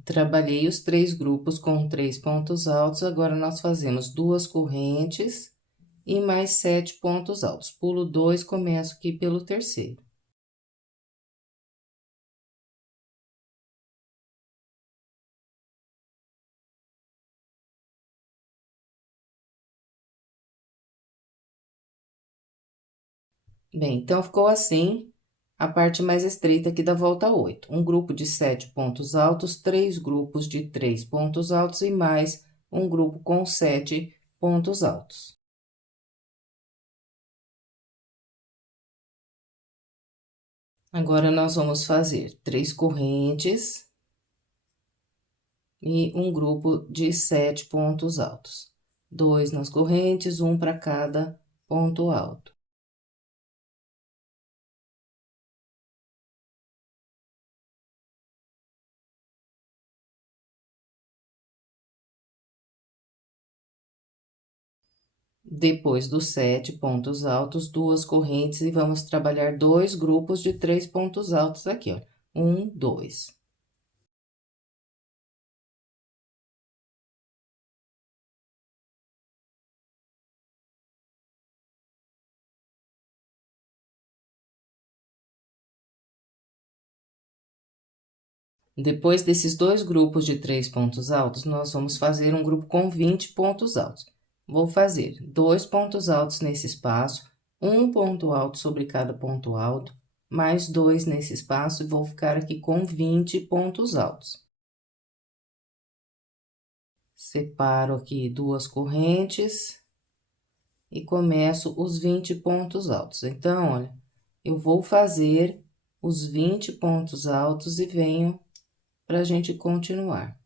Trabalhei os 3 grupos com 3 pontos altos, agora nós fazemos 2 correntes e mais 7 pontos altos. Pulo 2, começo aqui pelo terceiro. Bem, então, ficou assim a parte mais estreita aqui da volta 8. Um grupo de 7 pontos altos, 3 grupos de 3 pontos altos e mais um grupo com 7 pontos altos. Agora, nós vamos fazer 3 correntes e um grupo de 7 pontos altos. 2 nas correntes, um para cada ponto alto. Depois dos 7 pontos altos, 2 correntes e vamos trabalhar 2 grupos de 3 pontos altos aqui, ó. 1, 2. Depois desses 2 grupos de 3 pontos altos, nós vamos fazer um grupo com 20 pontos altos. Vou fazer 2 pontos altos nesse espaço, um ponto alto sobre cada ponto alto, mais 2 nesse espaço e vou ficar aqui com 20 pontos altos. Separo aqui 2 correntes e começo os 20 pontos altos. Então, olha, eu vou fazer os 20 pontos altos e venho para a gente continuar.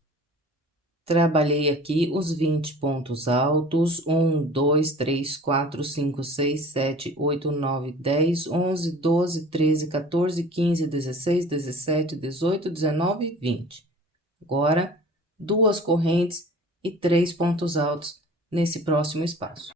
Trabalhei aqui os 20 pontos altos, 1, 2, 3, 4, 5, 6, 7, 8, 9, 10, 11, 12, 13, 14, 15, 16, 17, 18, 19 e 20. Agora, 2 correntes e 3 pontos altos nesse próximo espaço.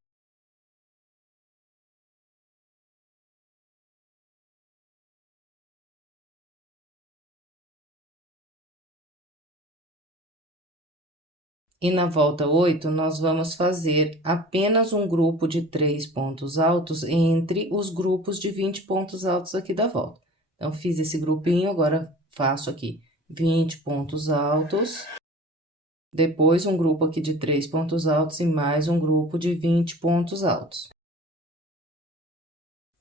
E na volta 8, nós vamos fazer apenas um grupo de 3 pontos altos entre os grupos de 20 pontos altos aqui da volta. Então, fiz esse grupinho, agora faço aqui 20 pontos altos. Depois, um grupo aqui de 3 pontos altos e mais um grupo de 20 pontos altos.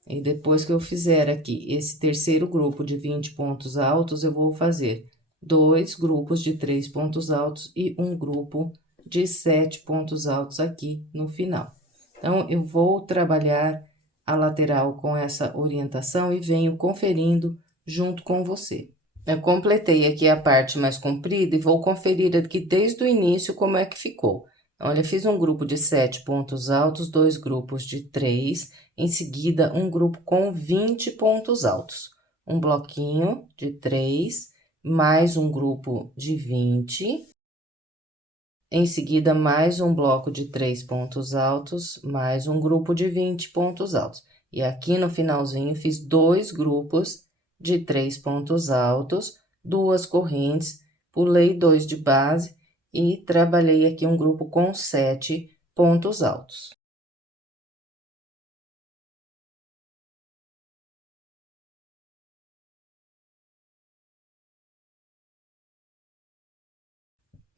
E depois que eu fizer aqui esse terceiro grupo de 20 pontos altos, eu vou fazer 2 grupos de 3 pontos altos e um grupo de 7 pontos altos aqui no final. Então, eu vou trabalhar a lateral com essa orientação e venho conferindo junto com você. Eu completei aqui a parte mais comprida e vou conferir aqui desde o início como é que ficou. Olha, fiz um grupo de 7 pontos altos, 2 grupos de 3, em seguida um grupo com 20 pontos altos. Um bloquinho de 3, mais um grupo de 20. Em seguida, mais um bloco de 3 pontos altos, mais um grupo de 20 pontos altos. E aqui no finalzinho, fiz 2 grupos de 3 pontos altos, 2 correntes, pulei 2 de base e trabalhei aqui um grupo com 7 pontos altos.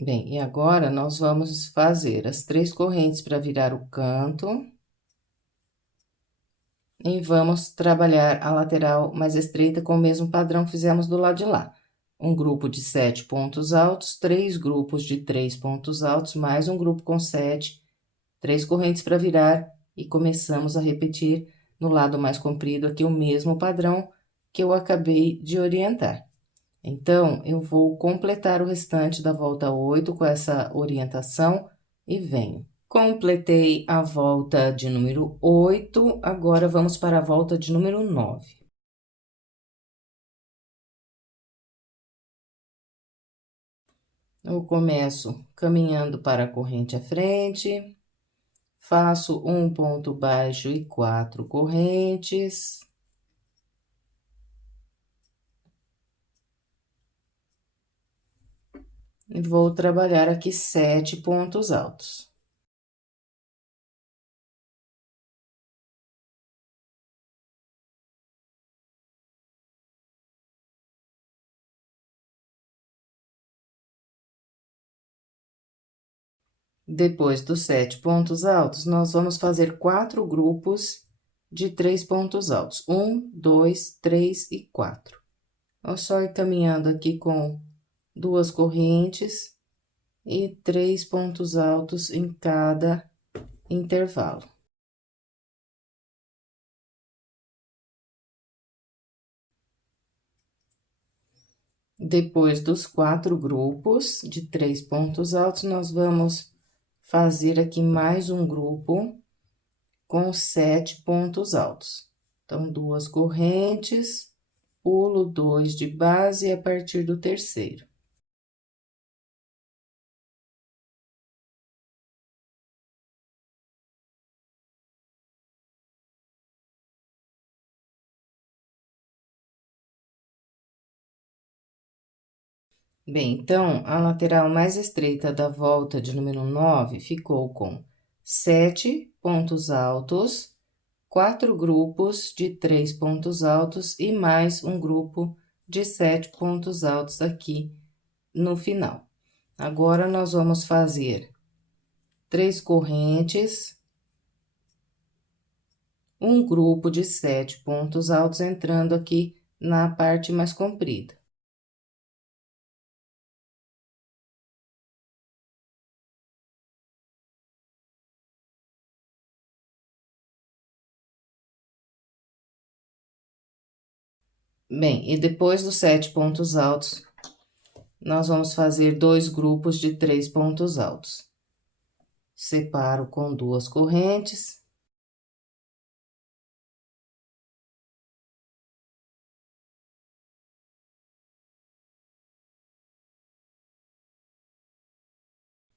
Bem, e agora nós vamos fazer as 3 correntes para virar o canto. E vamos trabalhar a lateral mais estreita com o mesmo padrão que fizemos do lado de lá. Um grupo de 7 pontos altos, 3 grupos de 3 pontos altos, mais um grupo com 7, 3 correntes para virar e começamos a repetir no lado mais comprido aqui o mesmo padrão que eu acabei de orientar. Então, eu vou completar o restante da volta 8 com essa orientação e venho. Completei a volta de número 8, agora vamos para a volta de número 9. Eu começo caminhando para a corrente à frente, faço um ponto baixo e 4 correntes. E vou trabalhar aqui 7 pontos altos. Depois dos 7 pontos altos, nós vamos fazer 4 grupos de 3 pontos altos. 1, 2, 3 e 4. Eu só ir caminhando aqui com 2 correntes e 3 pontos altos em cada intervalo. Depois dos 4 grupos de 3 pontos altos, nós vamos fazer aqui mais um grupo com 7 pontos altos. Então, 2 correntes, pulo 2 de base a partir do terceiro. Bem, então, a lateral mais estreita da volta de número 9 ficou com 7 pontos altos, 4 grupos de 3 pontos altos e mais um grupo de 7 pontos altos aqui no final. Agora, nós vamos fazer 3 correntes, um grupo de 7 pontos altos entrando aqui na parte mais comprida. Bem, e depois dos 7 pontos altos, nós vamos fazer 2 grupos de 3 pontos altos. Separo com 2 correntes.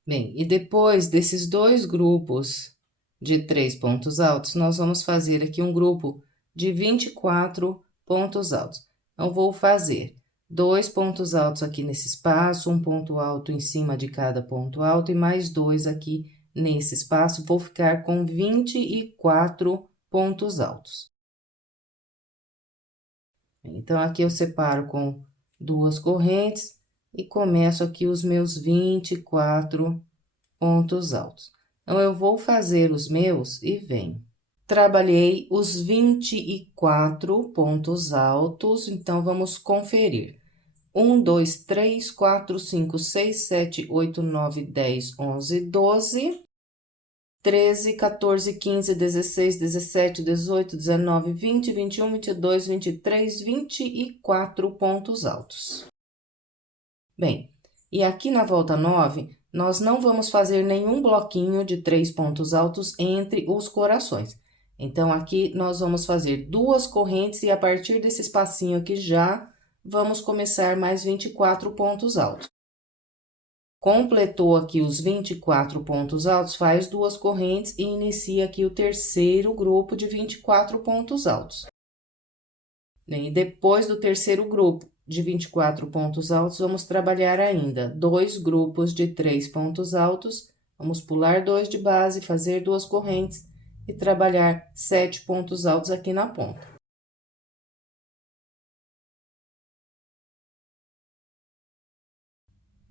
Bem, e depois desses 2 grupos de 3 pontos altos, nós vamos fazer aqui um grupo de 24 pontos altos. Então, vou fazer 2 pontos altos aqui nesse espaço, um ponto alto em cima de cada ponto alto e mais 2 aqui nesse espaço, vou ficar com 24 pontos altos. Então, aqui eu separo com 2 correntes e começo aqui os meus 24 pontos altos. Então, eu vou fazer os meus e venho. Trabalhei os 24 pontos altos, então, vamos conferir. 1, 2, 3, 4, 5, 6, 7, 8, 9, 10, 11, 12, 13, 14, 15, 16, 17, 18, 19, 20, 21, 22, 23, 24 pontos altos. Bem, e aqui na volta 9, nós não vamos fazer nenhum bloquinho de 3 pontos altos entre os corações. Então, aqui nós vamos fazer 2 correntes e a partir desse espacinho aqui já vamos começar mais 24 pontos altos. Completou aqui os 24 pontos altos, faz 2 correntes e inicia aqui o terceiro grupo de 24 pontos altos. E depois do terceiro grupo de 24 pontos altos, vamos trabalhar ainda 2 grupos de 3 pontos altos, vamos pular 2 de base, fazer 2 correntes e trabalhar 7 pontos altos aqui na ponta.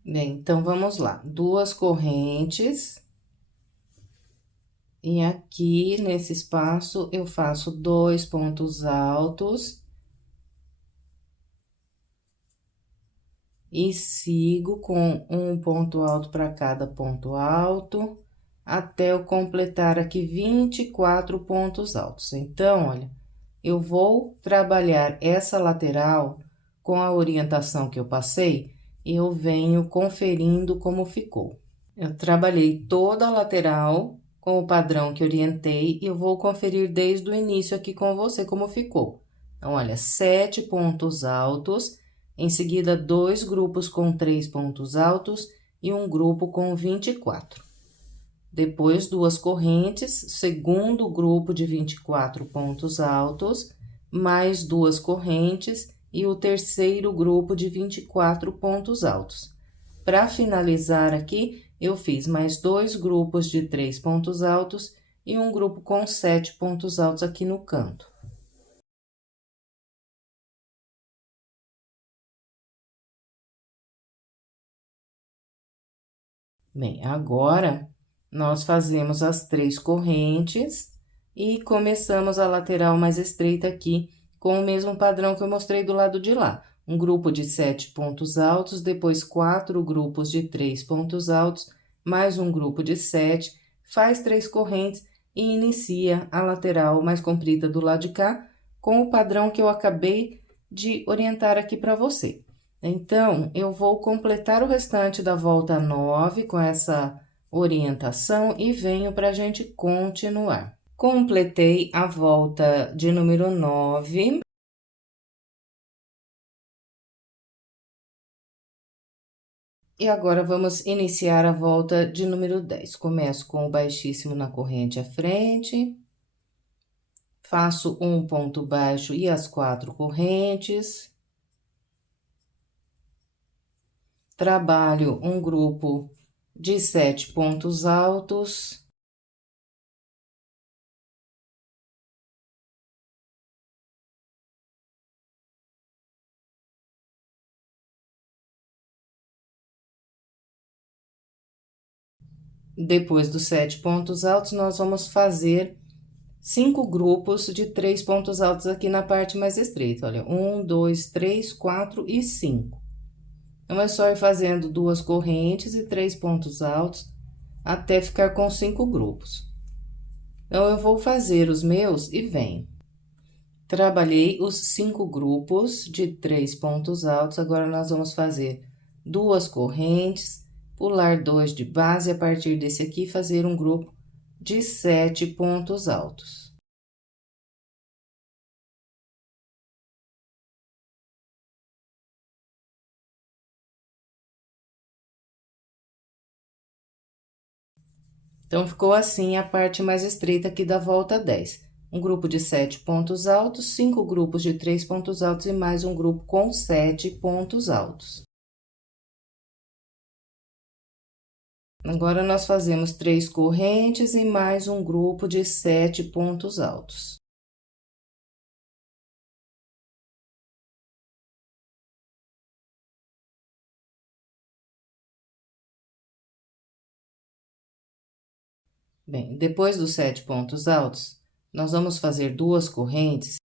Bem, então, vamos lá. 2 correntes. E aqui, nesse espaço, eu faço 2 pontos altos. E sigo com um ponto alto para cada ponto alto, até eu completar aqui 24 pontos altos. Então, olha, eu vou trabalhar essa lateral com a orientação que eu passei, e eu venho conferindo como ficou. Eu trabalhei toda a lateral com o padrão que orientei e eu vou conferir desde o início aqui com você como ficou. Então, olha, 7 pontos altos, em seguida 2 grupos com 3 pontos altos e um grupo com 24. Depois, 2 correntes, segundo grupo de 24 pontos altos, mais 2 correntes e o terceiro grupo de 24 pontos altos. Para finalizar aqui, eu fiz mais 2 grupos de 3 pontos altos e um grupo com 7 pontos altos aqui no canto. Bem, agora, nós fazemos as 3 correntes e começamos a lateral mais estreita aqui com o mesmo padrão que eu mostrei do lado de lá. Um grupo de 7 pontos altos, depois 4 grupos de 3 pontos altos, mais um grupo de 7, faz 3 correntes e inicia a lateral mais comprida do lado de cá, com o padrão que eu acabei de orientar aqui para você. Então, eu vou completar o restante da volta 9 com essa orientação e venho para a gente continuar. Completei a volta de número 9. E agora, vamos iniciar a volta de número 10. Começo com o baixíssimo na corrente à frente. Faço um ponto baixo e as 4 correntes. Trabalho um grupo de 7 pontos altos. Depois dos 7 pontos altos, nós vamos fazer 5 grupos de 3 pontos altos aqui na parte mais estreita. Olha, 1, 2, 3, 4 e 5. Então, é só ir fazendo 2 correntes e 3 pontos altos até ficar com 5 grupos. Então, eu vou fazer os meus e venho. Trabalhei os 5 grupos de 3 pontos altos, agora nós vamos fazer 2 correntes, pular 2 de base, e a partir desse aqui, fazer um grupo de 7 pontos altos. Então, ficou assim a parte mais estreita aqui da volta 10. um grupo de 7 pontos altos, 5 grupos de 3 pontos altos e mais um grupo com 7 pontos altos. Agora, nós fazemos 3 correntes e mais um grupo de 7 pontos altos. Bem, depois dos 7 pontos altos, nós vamos fazer 2 correntes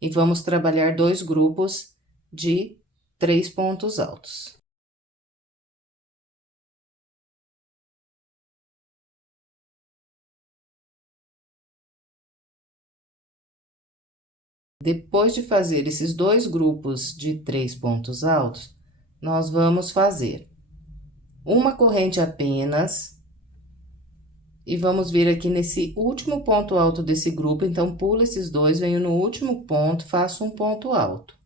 e vamos trabalhar 2 grupos de 3 pontos altos. Depois de fazer esses 2 grupos de 3 pontos altos, nós vamos fazer uma corrente apenas e vamos vir aqui nesse último ponto alto desse grupo. Então, pulo esses dois, venho no último ponto, faço um ponto alto.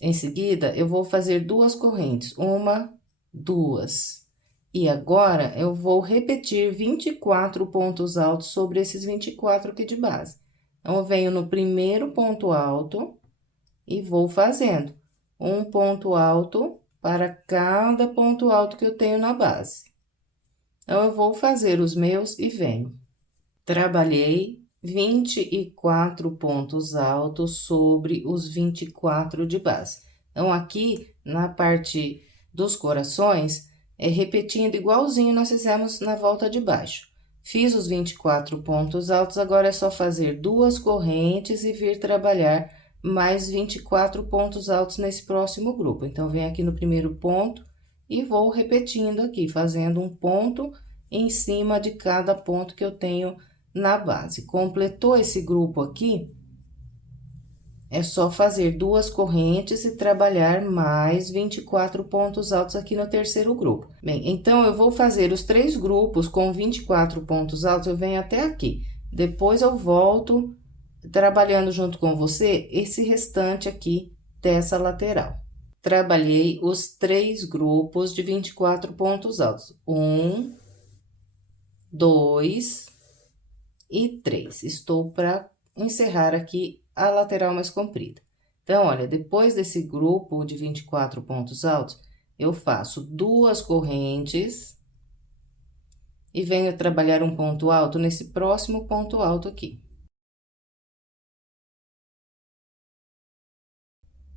Em seguida, eu vou fazer 2 correntes, uma, 2. E agora, eu vou repetir 24 pontos altos sobre esses 24 aqui de base. Então, eu venho no primeiro ponto alto e vou fazendo um ponto alto para cada ponto alto que eu tenho na base. Então, eu vou fazer os meus e venho. Trabalhei 24 pontos altos sobre os 24 de base. Então, aqui, na parte dos corações, repetindo igualzinho nós fizemos na volta de baixo. Fiz os 24 pontos altos, agora é só fazer 2 correntes e vir trabalhar mais 24 pontos altos nesse próximo grupo. Então, venho aqui no primeiro ponto e vou repetindo aqui, fazendo um ponto em cima de cada ponto que eu tenho na base. Completou esse grupo aqui, é só fazer 2 correntes e trabalhar mais 24 pontos altos aqui no terceiro grupo. Bem, então, eu vou fazer os 3 grupos com 24 pontos altos, eu venho até aqui. Depois, eu volto trabalhando junto com você esse restante aqui dessa lateral. Trabalhei os 3 grupos de 24 pontos altos. 1, 2 e 3. Estou para encerrar aqui a lateral mais comprida. Então, olha, depois desse grupo de 24 pontos altos, eu faço 2 correntes e venho trabalhar um ponto alto nesse próximo ponto alto aqui.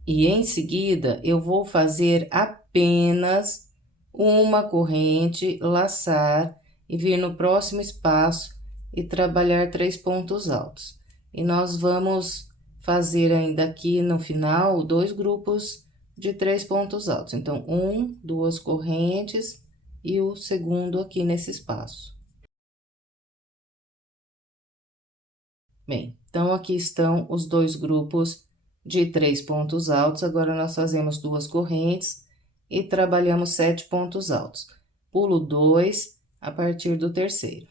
E em seguida, eu vou fazer apenas uma corrente, laçar e vir no próximo espaço e trabalhar 3 pontos altos. E nós vamos fazer ainda aqui no final 2 grupos de 3 pontos altos. Então, 1, 2 correntes e o segundo aqui nesse espaço. Bem, então, aqui estão os 2 grupos de 3 pontos altos. Agora, nós fazemos 2 correntes e trabalhamos 7 pontos altos. Pulo 2 a partir do terceiro.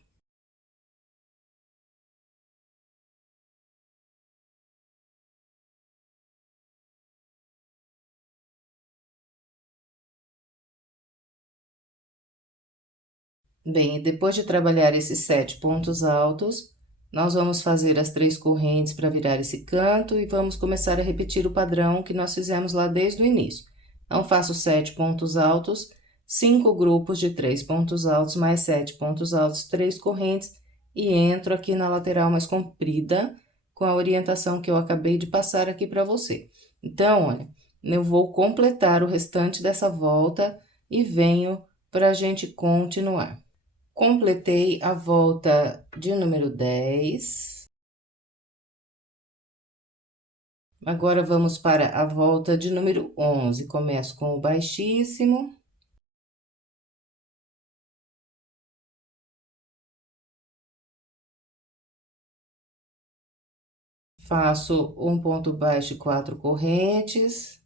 Bem, depois de trabalhar esses 7 pontos altos, nós vamos fazer as 3 correntes para virar esse canto e vamos começar a repetir o padrão que nós fizemos lá desde o início. Então, faço 7 pontos altos, 5 grupos de 3 pontos altos, mais 7 pontos altos, 3 correntes e entro aqui na lateral mais comprida com a orientação que eu acabei de passar aqui para você. Então, olha, eu vou completar o restante dessa volta e venho para a gente continuar. Completei a volta de número 10. Agora, vamos para a volta de número 11. Começo com o baixíssimo. Faço um ponto baixo e 4 correntes.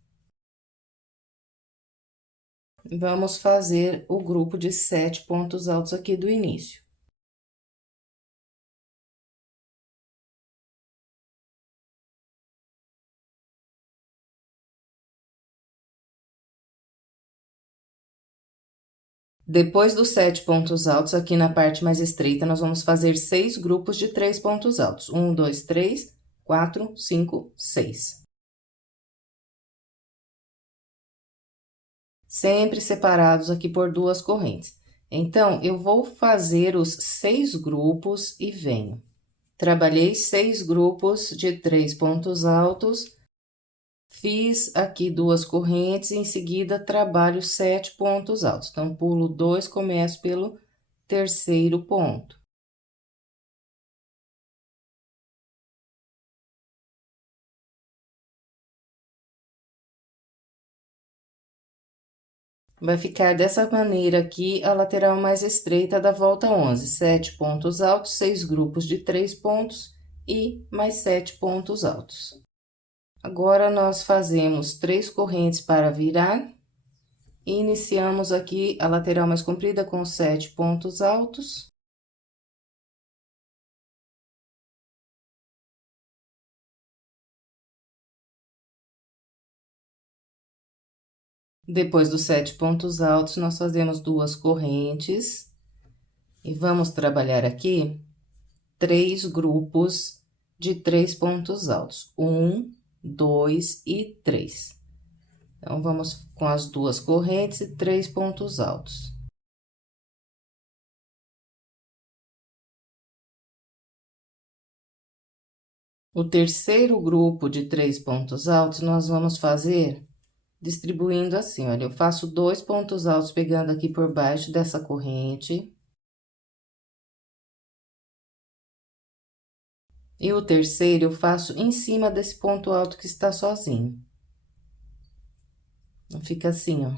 Vamos fazer o grupo de 7 pontos altos aqui do início. Depois dos 7 pontos altos, aqui na parte mais estreita, nós vamos fazer 6 grupos de 3 pontos altos. 1, 2, 3, 4, 5, 6. Sempre separados aqui por 2 correntes. Então, eu vou fazer os 6 grupos e venho. Trabalhei 6 grupos de 3 pontos altos, fiz aqui 2 correntes, em seguida trabalho 7 pontos altos. Então, pulo 2, começo pelo terceiro ponto. Vai ficar dessa maneira aqui a lateral mais estreita da volta 11. 7 pontos altos, 6 grupos de 3 pontos e mais 7 pontos altos. Agora, nós fazemos 3 correntes para virar. E iniciamos aqui a lateral mais comprida com 7 pontos altos. Depois dos 7 pontos altos, nós fazemos 2 correntes. E vamos trabalhar aqui 3 grupos de 3 pontos altos. 1, 2 e 3. Então, vamos com as 2 correntes e 3 pontos altos. O terceiro grupo de 3 pontos altos, nós vamos fazer distribuindo assim, olha, eu faço 2 pontos altos pegando aqui por baixo dessa corrente. E o terceiro eu faço em cima desse ponto alto que está sozinho. Então, fica assim, ó.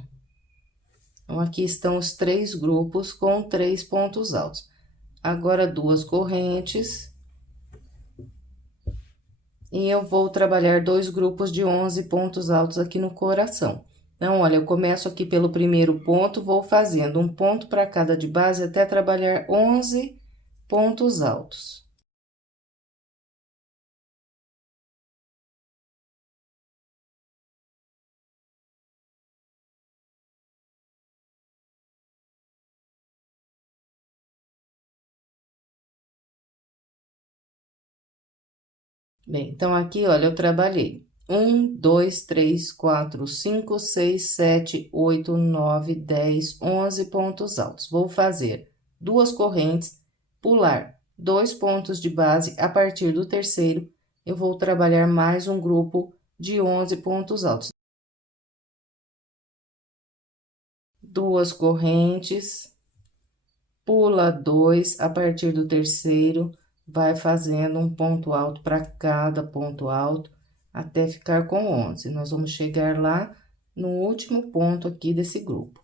Então, aqui estão os 3 grupos com 3 pontos altos. Agora, 2 correntes. E eu vou trabalhar 2 grupos de 11 pontos altos aqui no coração. Então, olha, eu começo aqui pelo primeiro ponto, vou fazendo um ponto para cada de base até trabalhar 11 pontos altos. Bem, então, aqui, olha, eu trabalhei 1, 2, 3, 4, 5, 6, 7, 8, 9, 10, 11 pontos altos. Vou fazer 2 correntes, pular 2 pontos de base. A partir do terceiro, eu vou trabalhar mais um grupo de 11 pontos altos. 2 correntes, pula 2, a partir do terceiro, vai fazendo um ponto alto para cada ponto alto, até ficar com 11. Nós vamos chegar lá no último ponto aqui desse grupo.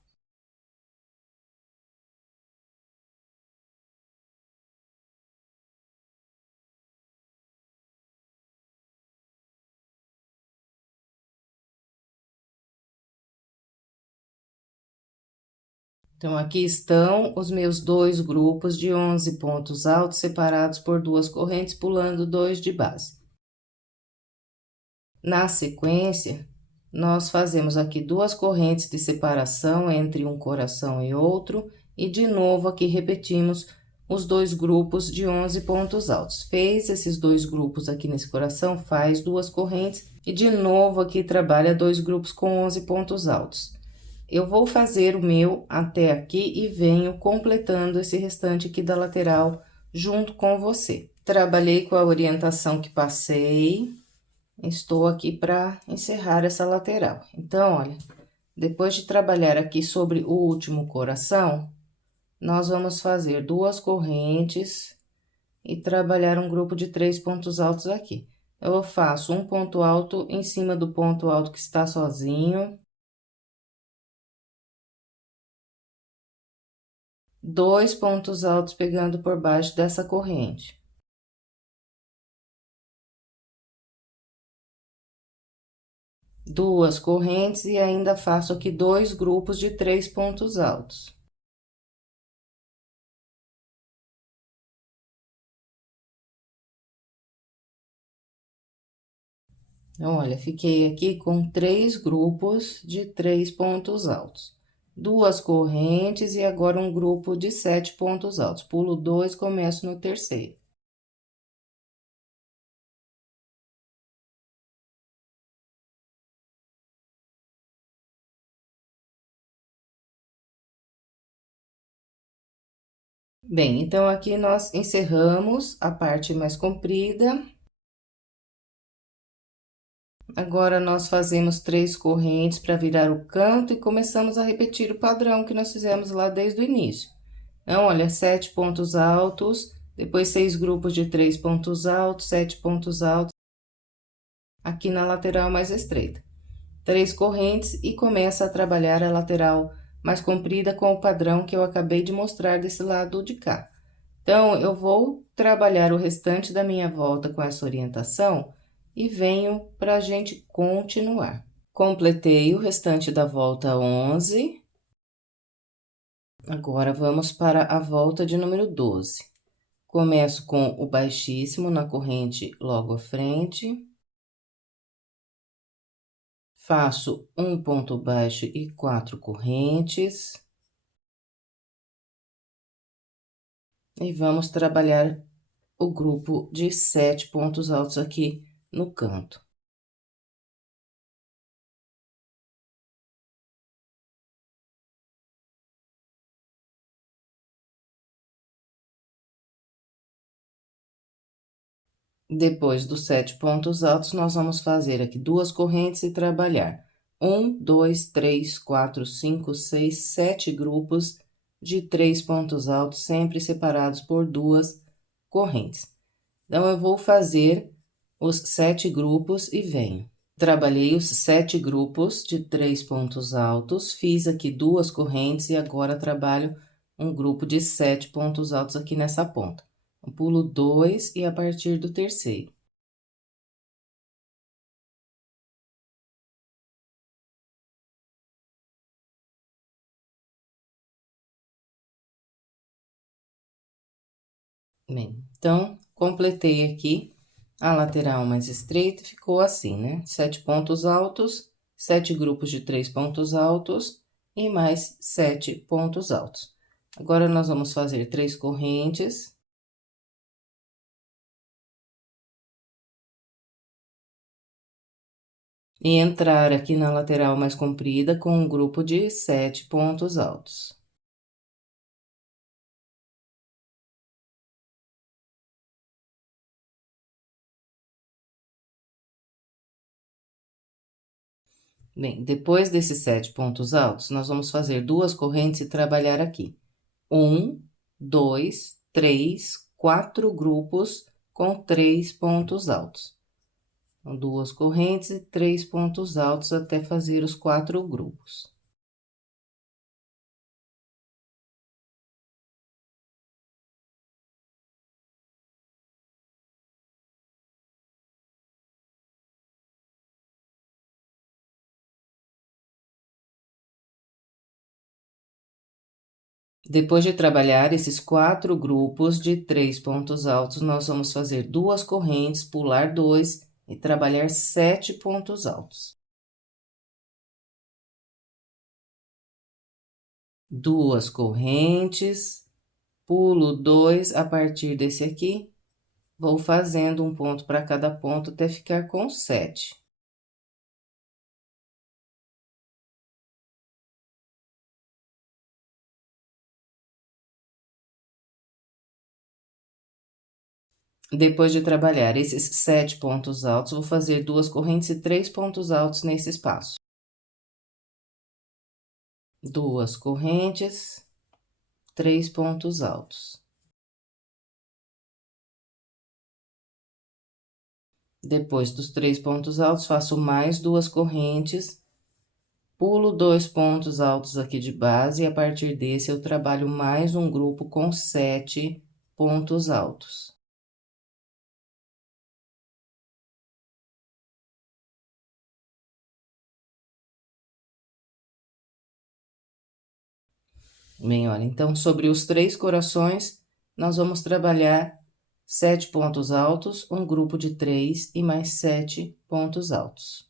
Então, aqui estão os meus 2 grupos de 11 pontos altos, separados por 2 correntes, pulando 2 de base. Na sequência, nós fazemos aqui 2 correntes de separação entre um coração e outro, e de novo aqui repetimos os 2 grupos de 11 pontos altos. Fez esses 2 grupos aqui nesse coração, faz 2 correntes, e de novo aqui trabalha 2 grupos com 11 pontos altos. Eu vou fazer o meu até aqui e venho completando esse restante aqui da lateral junto com você. Trabalhei com a orientação que passei, estou aqui para encerrar essa lateral. Então, olha, depois de trabalhar aqui sobre o último coração, nós vamos fazer 2 correntes e trabalhar um grupo de 3 pontos altos aqui. Eu faço um ponto alto em cima do ponto alto que está sozinho. 2 pontos altos pegando por baixo dessa corrente. Duas correntes e ainda faço aqui 2 grupos de 3 pontos altos. Então, olha, fiquei aqui com 3 grupos de 3 pontos altos. duas correntes e agora um grupo de 7 pontos altos. Pulo 2, começo no terceiro. Bem, então aqui nós encerramos a parte mais comprida. Agora, nós fazemos 3 correntes para virar o canto e começamos a repetir o padrão que nós fizemos lá desde o início. Então, olha, 7 pontos altos, depois 6 grupos de 3 pontos altos, 7 pontos altos, aqui na lateral mais estreita. 3 correntes e começa a trabalhar a lateral mais comprida com o padrão que eu acabei de mostrar desse lado de cá. Então, eu vou trabalhar o restante da minha volta com essa orientação e venho para a gente continuar. Completei o restante da volta 11. Agora, vamos para a volta de número 12. Começo com o baixíssimo na corrente logo à frente. Faço um ponto baixo e 4 correntes. E vamos trabalhar o grupo de 7 pontos altos aqui no canto. Depois dos 7 pontos altos, nós vamos fazer aqui 2 correntes e trabalhar 1, 2, 3, 4, 5, 6, 7 grupos de 3 pontos altos, sempre separados por 2 correntes. Então, eu vou fazer os 7 grupos e venho. Trabalhei os 7 grupos de 3 pontos altos, fiz aqui 2 correntes e agora trabalho um grupo de 7 pontos altos aqui nessa ponta. Eu pulo 2 e a partir do terceiro. Bem, então, completei aqui a lateral mais estreita, ficou assim, né? 7 pontos altos, 7 grupos de 3 pontos altos e mais 7 pontos altos. Agora, nós vamos fazer 3 correntes. E entrar aqui na lateral mais comprida com um grupo de 7 pontos altos. Bem, depois desses 7 pontos altos, nós vamos fazer 2 correntes e trabalhar aqui. 1, 2, 3, 4 grupos com 3 pontos altos. Então, 2 correntes e 3 pontos altos até fazer os 4 grupos. Depois de trabalhar esses 4 grupos de 3 pontos altos, nós vamos fazer 2 correntes, pular 2 e trabalhar 7 pontos altos. 2 correntes, pulo 2 a partir desse aqui, vou fazendo um ponto para cada ponto até ficar com 7. Depois de trabalhar esses 7 pontos altos, vou fazer 2 correntes e 3 pontos altos nesse espaço. 2 correntes, 3 pontos altos. Depois dos 3 pontos altos, faço mais 2 correntes, pulo 2 pontos altos aqui de base e a partir desse eu trabalho mais um grupo com 7 pontos altos. Bem, olha, então, sobre os 3 corações, nós vamos trabalhar 7 pontos altos, um grupo de 3 e mais 7 pontos altos.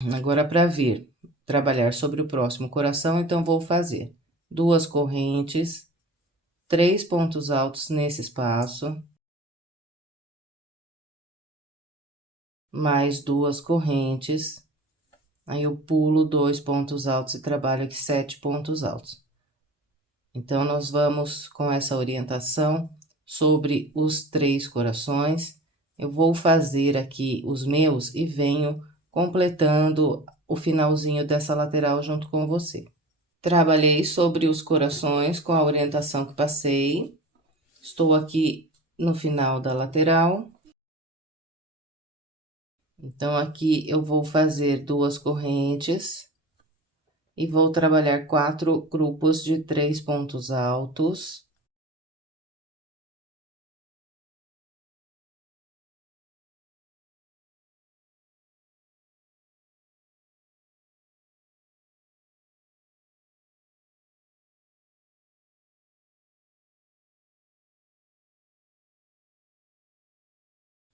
Agora, para vir trabalhar sobre o próximo coração, então, vou fazer 2 correntes, 3 pontos altos nesse espaço, mais 2 correntes, aí eu pulo 2 pontos altos e trabalho aqui 7 pontos altos. Então, nós vamos com essa orientação sobre os 3 corações. Eu vou fazer aqui os meus e venho completando o finalzinho dessa lateral junto com você. Trabalhei sobre os corações com a orientação que passei. Estou aqui no final da lateral. Então, aqui eu vou fazer 2 correntes e vou trabalhar 4 grupos de 3 pontos altos.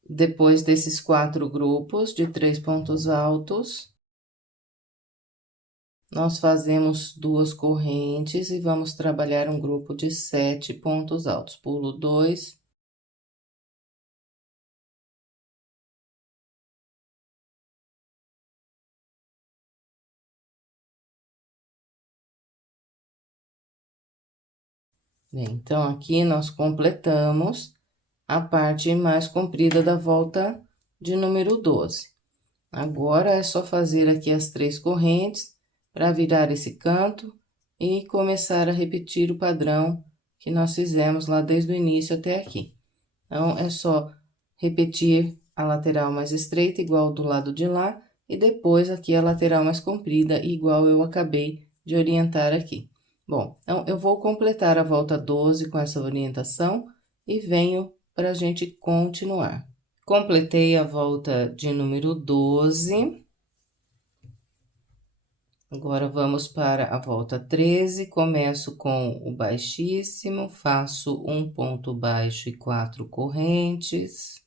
Depois desses 4 grupos de 3 pontos altos, nós fazemos 2 correntes e vamos trabalhar um grupo de 7 pontos altos. Pulo 2. Bem, então, aqui nós completamos a parte mais comprida da volta de número 12. Agora, é só fazer aqui as 3 correntes para virar esse canto e começar a repetir o padrão que nós fizemos lá desde o início até aqui. Então, é só repetir a lateral mais estreita, igual do lado de lá, e depois aqui a lateral mais comprida, igual eu acabei de orientar aqui. Bom, então, eu vou completar a volta 12 com essa orientação e venho para a gente continuar. Completei a volta de número 12. Agora, vamos para a volta 13. Começo com o baixíssimo, faço um ponto baixo e 4 correntes.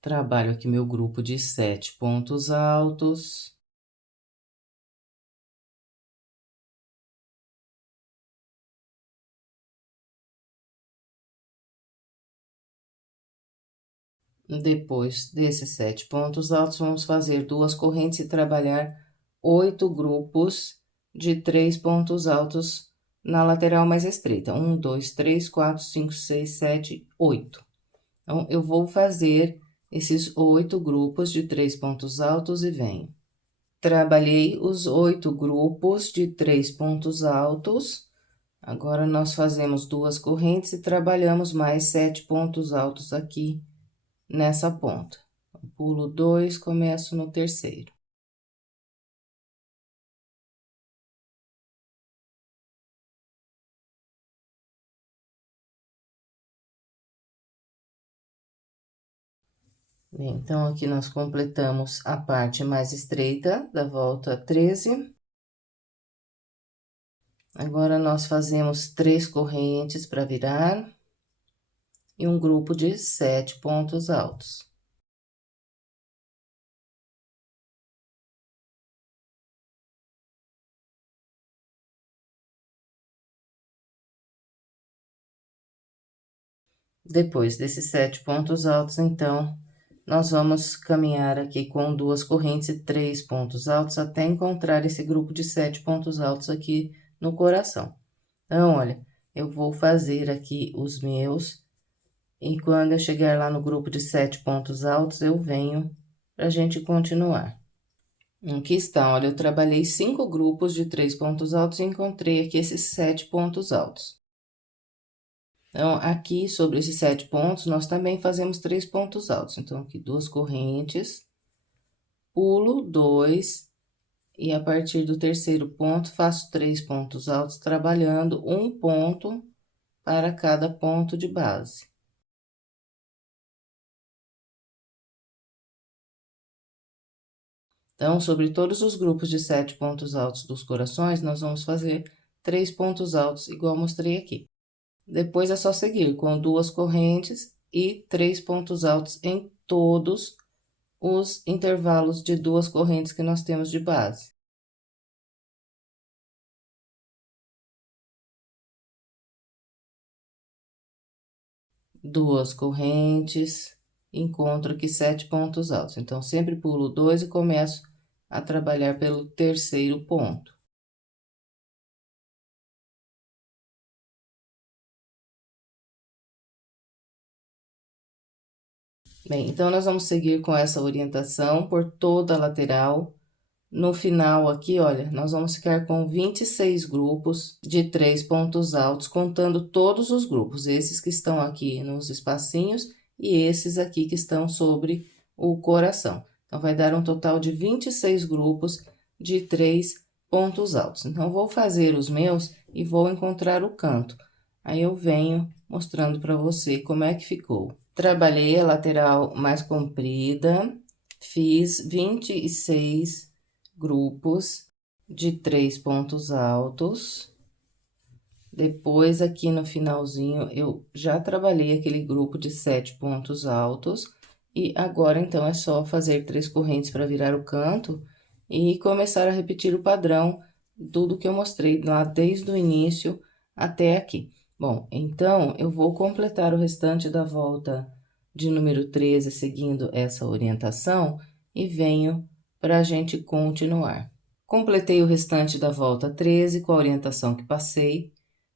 Trabalho aqui meu grupo de 7 pontos altos. Depois desses 7 pontos altos, vamos fazer 2 correntes e trabalhar 8 grupos de 3 pontos altos na lateral mais estreita. 1, 2, 3, 4, 5, 6, 7, 8. Então, eu vou fazer esses 8 grupos de 3 pontos altos e venho. Trabalhei os 8 grupos de 3 pontos altos. Agora, nós fazemos 2 correntes e trabalhamos mais 7 pontos altos aqui nessa ponta. Pulo 2, começo no terceiro. Bem, então, aqui nós completamos a parte mais estreita da volta 13. Agora, nós fazemos 3 correntes para virar e um grupo de 7 pontos altos. Depois desses 7 pontos altos, então, nós vamos caminhar aqui com 2 correntes e 3 pontos altos até encontrar esse grupo de 7 pontos altos aqui no coração. Então, olha, eu vou fazer aqui os meus, e quando eu chegar lá no grupo de 7 pontos altos, eu venho pra gente continuar. Aqui está, olha, eu trabalhei 5 grupos de 3 pontos altos e encontrei aqui esses 7 pontos altos. Então, aqui sobre esses 7 pontos, nós também fazemos 3 pontos altos. Então, aqui 2 correntes, pulo 2, e a partir do terceiro ponto, faço 3 pontos altos, trabalhando um ponto para cada ponto de base. Então, sobre todos os grupos de 7 pontos altos dos corações, nós vamos fazer 3 pontos altos, igual mostrei aqui. Depois é só seguir com 2 correntes e 3 pontos altos em todos os intervalos de 2 correntes que nós temos de base. Duas correntes, encontro aqui 7 pontos altos. Então, sempre pulo 2 e começo a trabalhar pelo terceiro ponto. Bem, então, nós vamos seguir com essa orientação por toda a lateral. No final aqui, olha, nós vamos ficar com 26 grupos de 3 pontos altos, contando todos os grupos, esses que estão aqui nos espacinhos e esses aqui que estão sobre o coração. Então, vai dar um total de 26 grupos de 3 pontos altos. Então, vou fazer os meus e vou encontrar o canto. Aí, eu venho mostrando para você como é que ficou. Trabalhei a lateral mais comprida, fiz 26 grupos de 3 pontos altos. Depois, aqui no finalzinho, eu já trabalhei aquele grupo de 7 pontos altos. E agora, então, é só fazer 3 correntes para virar o canto e começar a repetir o padrão, tudo que eu mostrei lá desde o início até aqui. Bom, então, eu vou completar o restante da volta de número 13, seguindo essa orientação, e venho para a gente continuar. Completei o restante da volta 13 com a orientação que passei.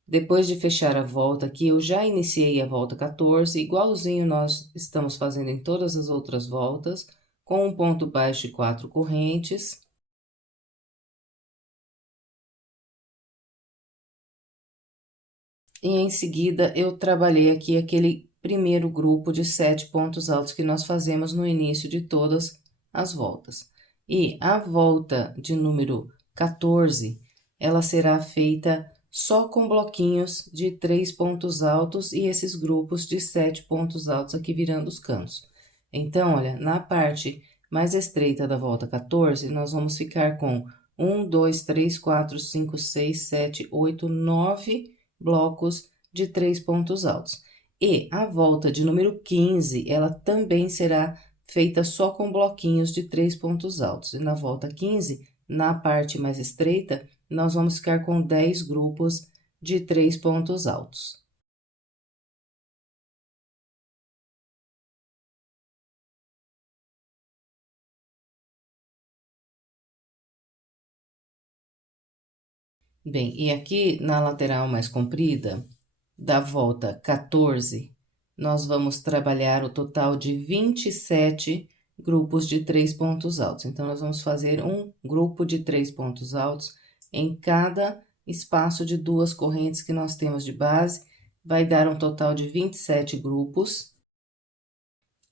Depois de fechar a volta aqui, eu já iniciei a volta 14, igualzinho nós estamos fazendo em todas as outras voltas, com um ponto baixo e 4 correntes. E em seguida, eu trabalhei aqui aquele primeiro grupo de 7 pontos altos que nós fazemos no início de todas as voltas. E a volta de número 14, ela será feita só com bloquinhos de 3 pontos altos e esses grupos de 7 pontos altos aqui virando os cantos. Então, olha, na parte mais estreita da volta 14, nós vamos ficar com 1, 2, 3, 4, 5, 6, 7, 8, 9 blocos de 3 pontos altos. E a volta de número 15, ela também será feita só com bloquinhos de 3 pontos altos. E na volta 15, na parte mais estreita, nós vamos ficar com 10 grupos de 3 pontos altos. Bem, e aqui na lateral mais comprida, da volta 14, nós vamos trabalhar o total de 27 grupos de 3 pontos altos. Então, nós vamos fazer um grupo de 3 pontos altos em cada espaço de 2 correntes que nós temos de base, vai dar um total de 27 grupos.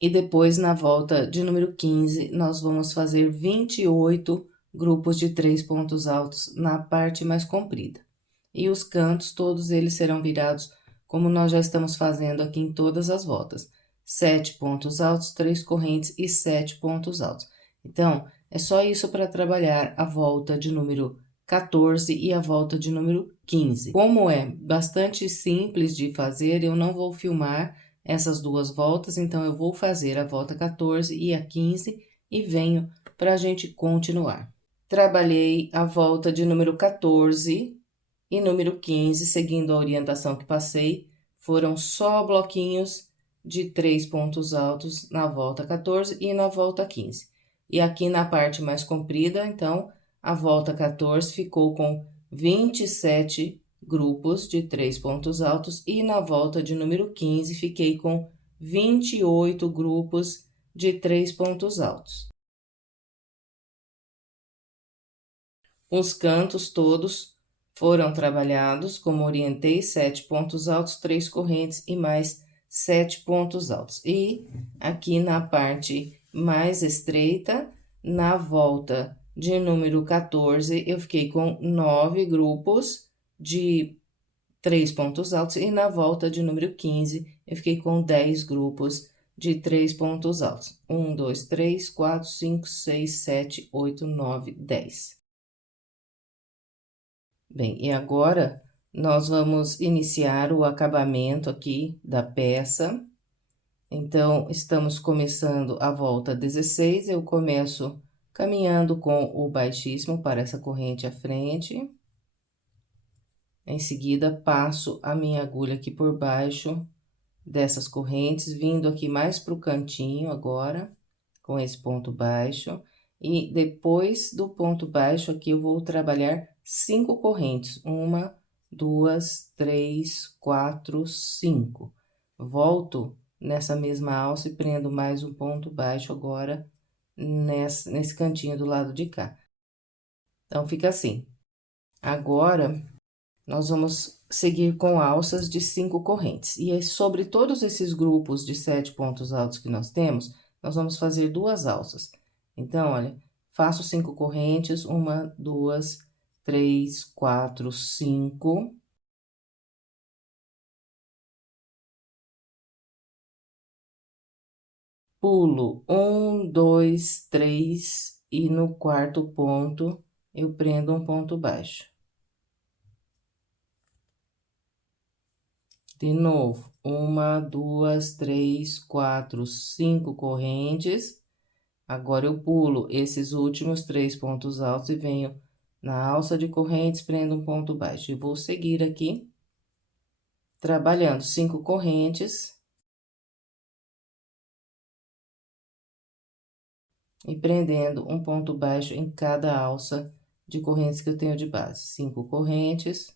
E depois, na volta de número 15, nós vamos fazer 28 grupos de 3 pontos altos na parte mais comprida. E os cantos, todos eles serão virados como nós já estamos fazendo aqui em todas as voltas. 7 pontos altos, 3 correntes e 7 pontos altos. Então, é só isso para trabalhar a volta de número 14 e a volta de número 15. Como é bastante simples de fazer, eu não vou filmar essas duas voltas, então eu vou fazer a volta 14 e a 15 e venho para a gente continuar. Trabalhei a volta de número 14 e número 15, seguindo a orientação que passei, foram só bloquinhos de 3 pontos altos na volta 14 e na volta 15. E aqui na parte mais comprida, então, a volta 14 ficou com 27 grupos de 3 pontos altos e na volta de número 15 fiquei com 28 grupos de 3 pontos altos. Os cantos todos foram trabalhados, como orientei, 7 pontos altos, 3 correntes e mais 7 pontos altos. E aqui na parte mais estreita, na volta de número 14, eu fiquei com 9 grupos de 3 pontos altos e na volta de número 15, eu fiquei com 10 grupos de 3 pontos altos. 1, 2, 3, 4, 5, 6, 7, 8, 9, 10. Bem, e agora, nós vamos iniciar o acabamento aqui da peça. Então, estamos começando a volta 16, eu começo caminhando com o baixíssimo para essa corrente à frente. Em seguida, passo a minha agulha aqui por baixo dessas correntes, vindo aqui mais pro cantinho agora, com esse ponto baixo. E depois do ponto baixo aqui, eu vou trabalhar 5 correntes. 1, 2, 3, 4, 5. Volto nessa mesma alça e prendo mais um ponto baixo agora nesse cantinho do lado de cá. Então, fica assim. Agora, nós vamos seguir com alças de 5 correntes. E sobre todos esses grupos de 7 pontos altos que nós temos, nós vamos fazer 2 alças. Então, olha, faço 5 correntes, 1, 2, 3, 4, 5. Pulo 1, 2, 3 e no quarto ponto eu prendo um ponto baixo. De novo, 1, 2, 3, 4, 5 correntes. Agora, eu pulo esses últimos 3 pontos altos e venho na alça de correntes, prendo um ponto baixo. E vou seguir aqui, trabalhando 5 correntes. E prendendo um ponto baixo em cada alça de correntes que eu tenho de base. 5 correntes.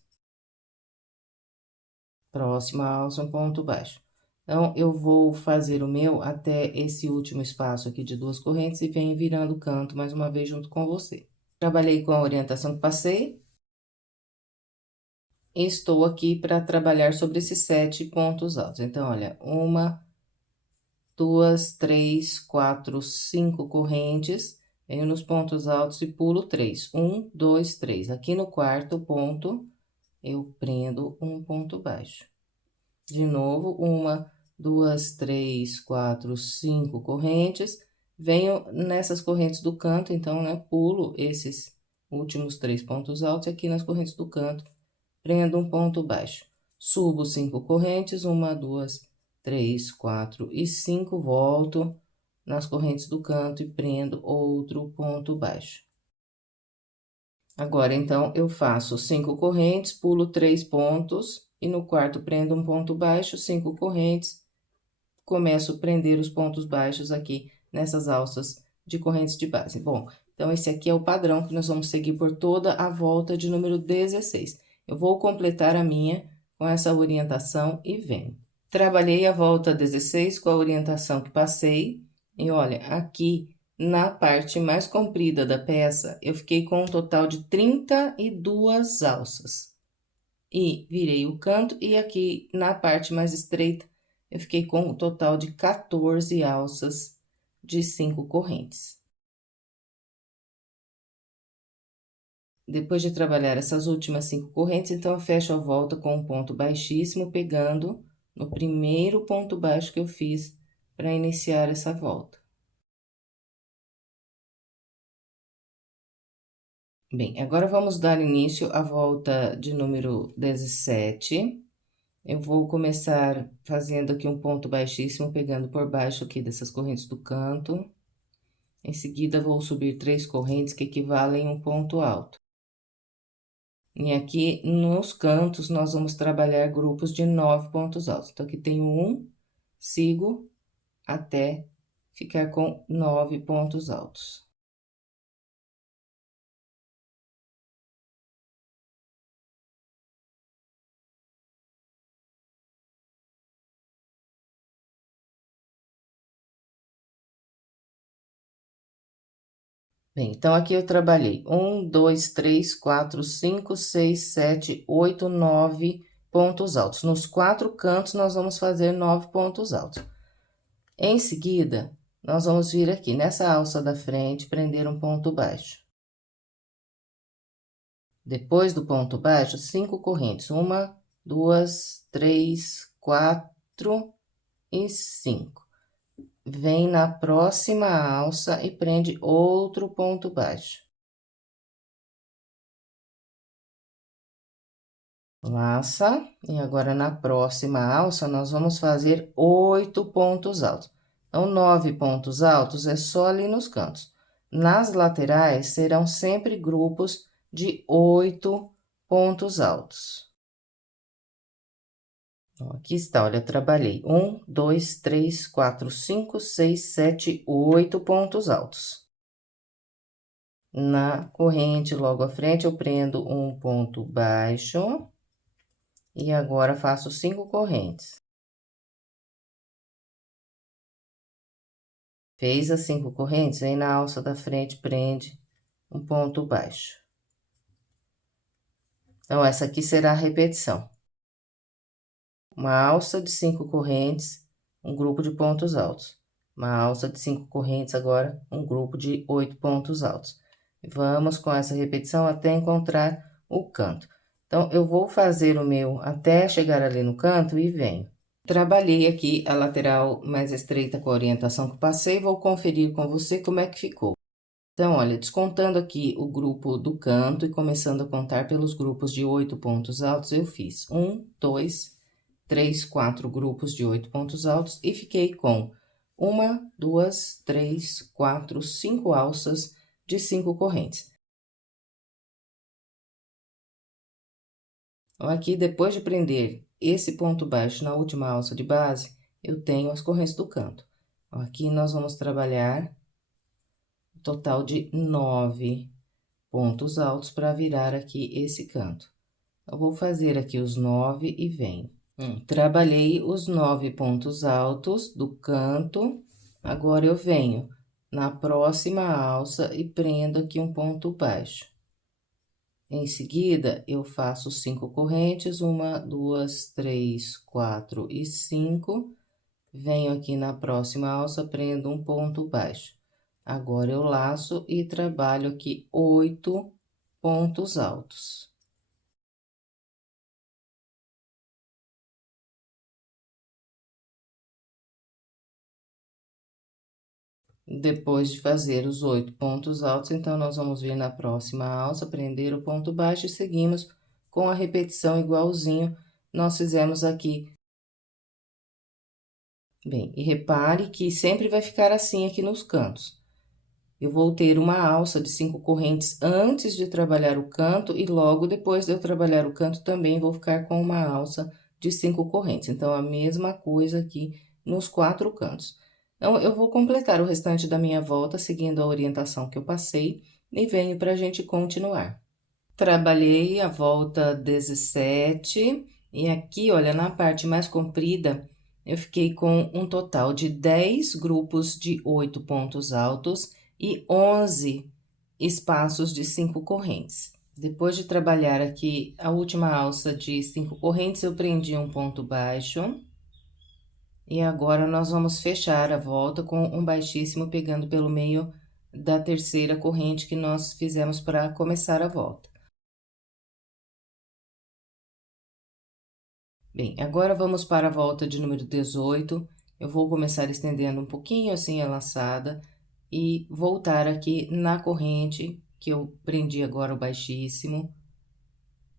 Próxima alça, um ponto baixo. Então, eu vou fazer o meu até esse último espaço aqui de 2 correntes e venho virando o canto mais uma vez junto com você. Trabalhei com a orientação que passei. Estou aqui para trabalhar sobre esses 7 pontos altos. Então, olha, 1, 2, 3, 4, 5 correntes. Venho nos pontos altos e pulo 3. 1, 2, 3. Aqui no quarto ponto, eu prendo um ponto baixo. De novo, 1, 2, 3, 4, 5 correntes. Venho nessas correntes do canto, então, né, pulo esses últimos 3 pontos altos aqui nas correntes do canto, prendo um ponto baixo. Subo 5 correntes, 1, 2, 3, 4 e 5, volto nas correntes do canto e prendo outro ponto baixo. Agora, então, eu faço 5 correntes, pulo 3 pontos e no quarto prendo um ponto baixo, 5 correntes, começo a prender os pontos baixos aqui nessas alças de correntes de base. Bom, então, esse aqui é o padrão que nós vamos seguir por toda a volta de número 16. Eu vou completar a minha com essa orientação e venho. Trabalhei a volta 16 com a orientação que passei, e olha, aqui na parte mais comprida da peça, eu fiquei com um total de 32 alças. E virei o canto, e aqui na parte mais estreita, eu fiquei com um total de 14 alças de 5 correntes. Depois de trabalhar essas últimas 5 correntes, então, eu fecho a volta com um ponto baixíssimo, pegando no primeiro ponto baixo que eu fiz para iniciar essa volta. Bem, agora vamos dar início à volta de número 17. Eu vou começar fazendo aqui um ponto baixíssimo, pegando por baixo aqui dessas correntes do canto. Em seguida, vou subir 3 correntes que equivalem a um ponto alto. E aqui nos cantos, nós vamos trabalhar grupos de 9 pontos altos. Então, aqui tenho 1, sigo até ficar com 9 pontos altos. Bem, então, aqui eu trabalhei 1, 2, 3, 4, 5, 6, 7, 8, 9 pontos altos. Nos 4 cantos, nós vamos fazer 9 pontos altos. Em seguida, nós vamos vir aqui nessa alça da frente, prender um ponto baixo. Depois do ponto baixo, 5 correntes. 1, 2, 3, 4 e 5. Vem na próxima alça e prende outro ponto baixo. Laça, e agora na próxima alça, nós vamos fazer 8 pontos altos. Então, 9 pontos altos é só ali nos cantos. Nas laterais, serão sempre grupos de 8 pontos altos. Então, aqui está, olha, eu trabalhei 1, 2, 3, 4, 5, 6, 7, 8 pontos altos. Na corrente, logo à frente, eu prendo um ponto baixo. E agora, faço 5 correntes. Fez as 5 correntes, vem na alça da frente, prende um ponto baixo. Então, essa aqui será a repetição. Uma alça de 5 correntes, um grupo de pontos altos. Uma alça de 5 correntes, agora, um grupo de 8 pontos altos. Vamos com essa repetição até encontrar o canto. Então, eu vou fazer o meu até chegar ali no canto e venho. Trabalhei aqui a lateral mais estreita com a orientação que passei, vou conferir com você como é que ficou. Então, olha, descontando aqui o grupo do canto e começando a contar pelos grupos de 8 pontos altos, eu fiz 1, 2, 3, 4 grupos de 8 pontos altos e fiquei com 1, 2, 3, 4, 5 alças de 5 correntes. Então, aqui, depois de prender esse ponto baixo na última alça de base, eu tenho as correntes do canto. Então, aqui, nós vamos trabalhar um total de 9 pontos altos para virar aqui esse canto. Eu vou fazer aqui os 9 e venho. Trabalhei os 9 pontos altos do canto, agora eu venho na próxima alça e prendo aqui um ponto baixo. Em seguida, eu faço 5 correntes, 1, 2, 3, 4 e 5. Venho aqui na próxima alça, prendo um ponto baixo. Agora, eu laço e trabalho aqui 8 pontos altos. Depois de fazer os 8 pontos altos, então, nós vamos vir na próxima alça, prender o ponto baixo e seguimos com a repetição igualzinho nós fizemos aqui. Bem, e repare que sempre vai ficar assim aqui nos cantos. Eu vou ter uma alça de 5 correntes antes de trabalhar o canto e logo depois de eu trabalhar o canto também vou ficar com uma alça de 5 correntes. Então, a mesma coisa aqui nos 4 cantos. Então, eu vou completar o restante da minha volta seguindo a orientação que eu passei e venho para a gente continuar. Trabalhei a volta 17 e aqui, olha, na parte mais comprida, eu fiquei com um total de 10 grupos de 8 pontos altos e 11 espaços de 5 correntes. Depois de trabalhar aqui a última alça de 5 correntes, eu prendi um ponto baixo. E agora, nós vamos fechar a volta com um baixíssimo pegando pelo meio da terceira corrente que nós fizemos para começar a volta. Bem, agora vamos para a volta de número 18. Eu vou começar estendendo um pouquinho assim a laçada e voltar aqui na corrente que eu prendi agora o baixíssimo.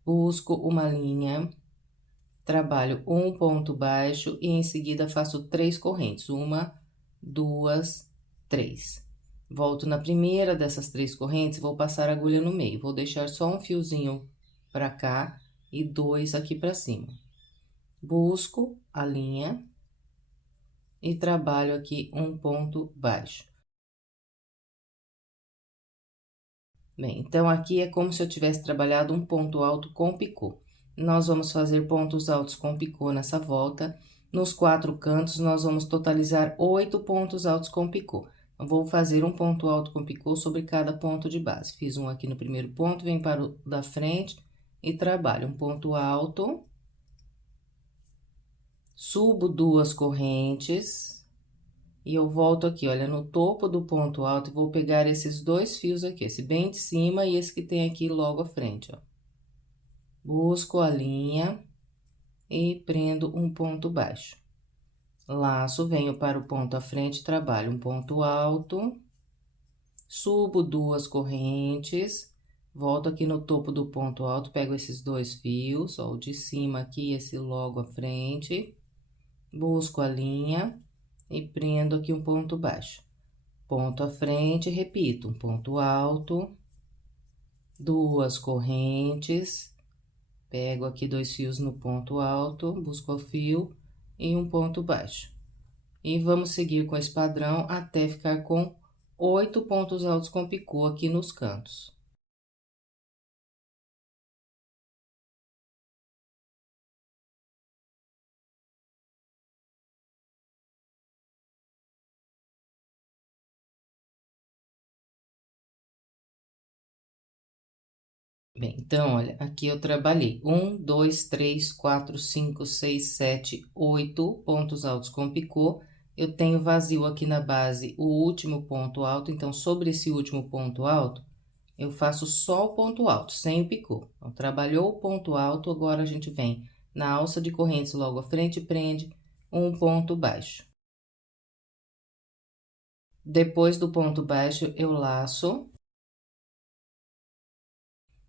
Busco uma linha, trabalho um ponto baixo e em seguida faço 3 correntes. 1, 2, 3. Volto na primeira dessas 3 correntes, vou passar a agulha no meio. Vou deixar só um fiozinho para cá e 2 aqui para cima. Busco a linha e trabalho aqui um ponto baixo. Bem, então, aqui é como se eu tivesse trabalhado um ponto alto com picô. Nós vamos fazer pontos altos com picô nessa volta. Nos 4 cantos, nós vamos totalizar 8 pontos altos com picô. Eu vou fazer um ponto alto com picô sobre cada ponto de base. Fiz um aqui no primeiro ponto, venho para o da frente e trabalho um ponto alto. Subo 2 correntes. E eu volto aqui, olha, no topo do ponto alto, e vou pegar esses 2 fios aqui, esse bem de cima e esse que tem aqui logo à frente, ó. Busco a linha e prendo um ponto baixo. Laço, venho para o ponto à frente, trabalho um ponto alto, subo 2 correntes, Volto aqui no topo do ponto alto, pego esses dois fios, ó, o de cima aqui, esse logo à frente, busco a linha e prendo aqui um ponto baixo. Ponto à frente, repito, um ponto alto, duas correntes, pego aqui dois fios no ponto alto, busco o fio e um ponto baixo. E vamos seguir com esse padrão até ficar com 8 pontos altos com picô aqui nos cantos. Bem, então, olha, aqui eu trabalhei 1, 2, 3, 4, 5, 6, 7, 8 pontos altos com picô. Eu tenho vazio aqui na base, o último ponto alto, então, sobre esse último ponto alto, eu faço só o ponto alto, sem o picô. Então, trabalhou o ponto alto, agora a gente vem na alça de correntes logo à frente, prende um ponto baixo. Depois do ponto baixo, eu laço.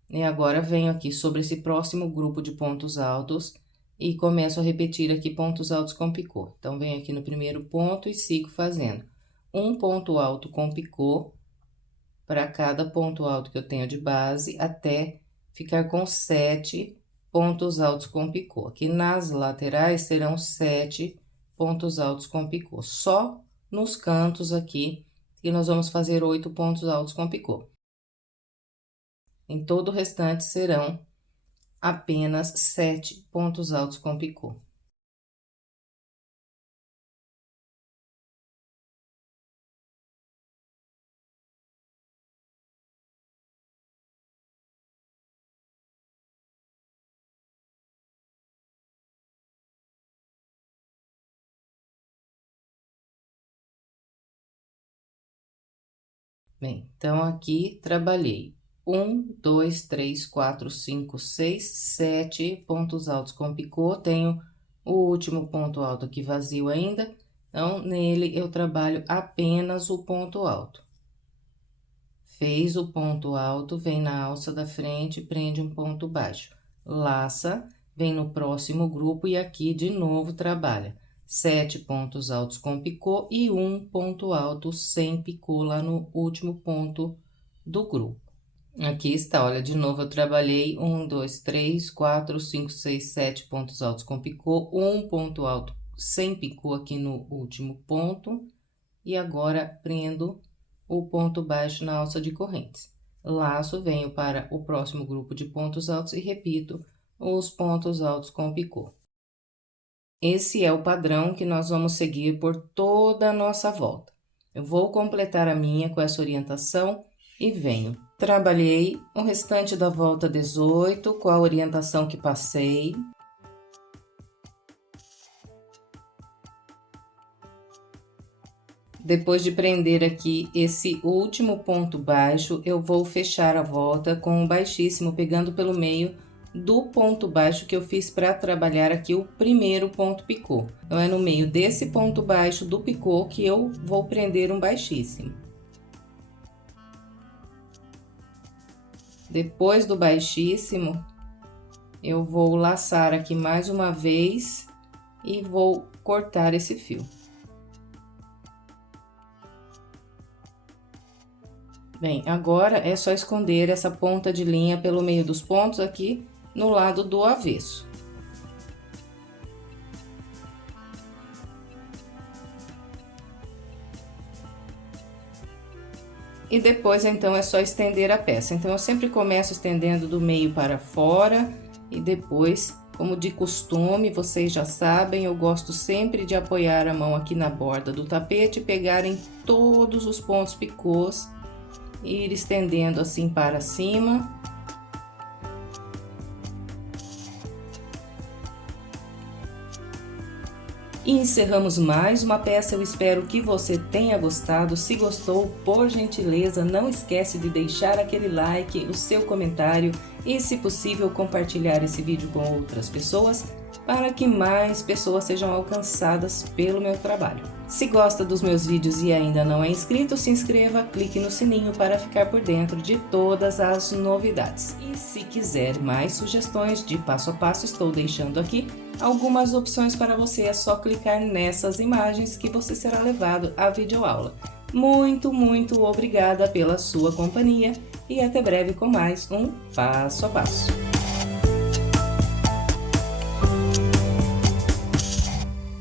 E agora, venho aqui sobre esse próximo grupo de pontos altos e começo a repetir aqui pontos altos com picô. Então, venho aqui no primeiro ponto e sigo fazendo um ponto alto com picô para cada ponto alto que eu tenho de base, até ficar com 7 pontos altos com picô. Aqui nas laterais serão 7 pontos altos com picô. Só nos cantos aqui que nós vamos fazer 8 pontos altos com picô. Em todo o restante serão apenas 7 pontos altos com picô. Bem, então, aqui trabalhei 1, 2, 3, 4, 5, 6, 7 pontos altos com picô. Tenho o último ponto alto aqui vazio ainda, então, nele eu trabalho apenas o ponto alto. Fez o ponto alto, vem na alça da frente, prende um ponto baixo. Laça, vem no próximo grupo e aqui de novo trabalha 7 pontos altos com picô e um ponto alto sem picô lá no último ponto do grupo. Aqui está, olha, de novo eu trabalhei 1, 2, 3, 4, 5, 6, 7 pontos altos com picô, um ponto alto sem picô aqui no último ponto, e agora prendo o ponto baixo na alça de correntes. Laço, venho para o próximo grupo de pontos altos e repito os pontos altos com picô. Esse é o padrão que nós vamos seguir por toda a nossa volta. Eu vou completar a minha com essa orientação e venho. Trabalhei o restante da volta 18 com a orientação que passei. Depois de prender aqui esse último ponto baixo, eu vou fechar a volta com um baixíssimo, pegando pelo meio do ponto baixo que eu fiz para trabalhar aqui o primeiro ponto picô. Então, é no meio desse ponto baixo do picô que eu vou prender um baixíssimo. Depois do baixíssimo, eu vou laçar aqui mais uma vez e vou cortar esse fio. Bem, agora é só esconder essa ponta de linha pelo meio dos pontos aqui no lado do avesso. E depois, então, é só estender a peça. Então, eu sempre começo estendendo do meio para fora e depois, como de costume, vocês já sabem, eu gosto sempre de apoiar a mão aqui na borda do tapete, pegar em todos os pontos picôs e ir estendendo assim para cima. E encerramos mais uma peça, eu espero que você tenha gostado. Se gostou, por gentileza, não esquece de deixar aquele like, o seu comentário e, se possível, compartilhar esse vídeo com outras pessoas para que mais pessoas sejam alcançadas pelo meu trabalho. Se gosta dos meus vídeos e ainda não é inscrito, se inscreva, clique no sininho para ficar por dentro de todas as novidades. E se quiser mais sugestões de passo a passo, estou deixando aqui algumas opções para você. É só clicar nessas imagens que você será levado à videoaula. Muito obrigada pela sua companhia e até breve com mais um passo a passo.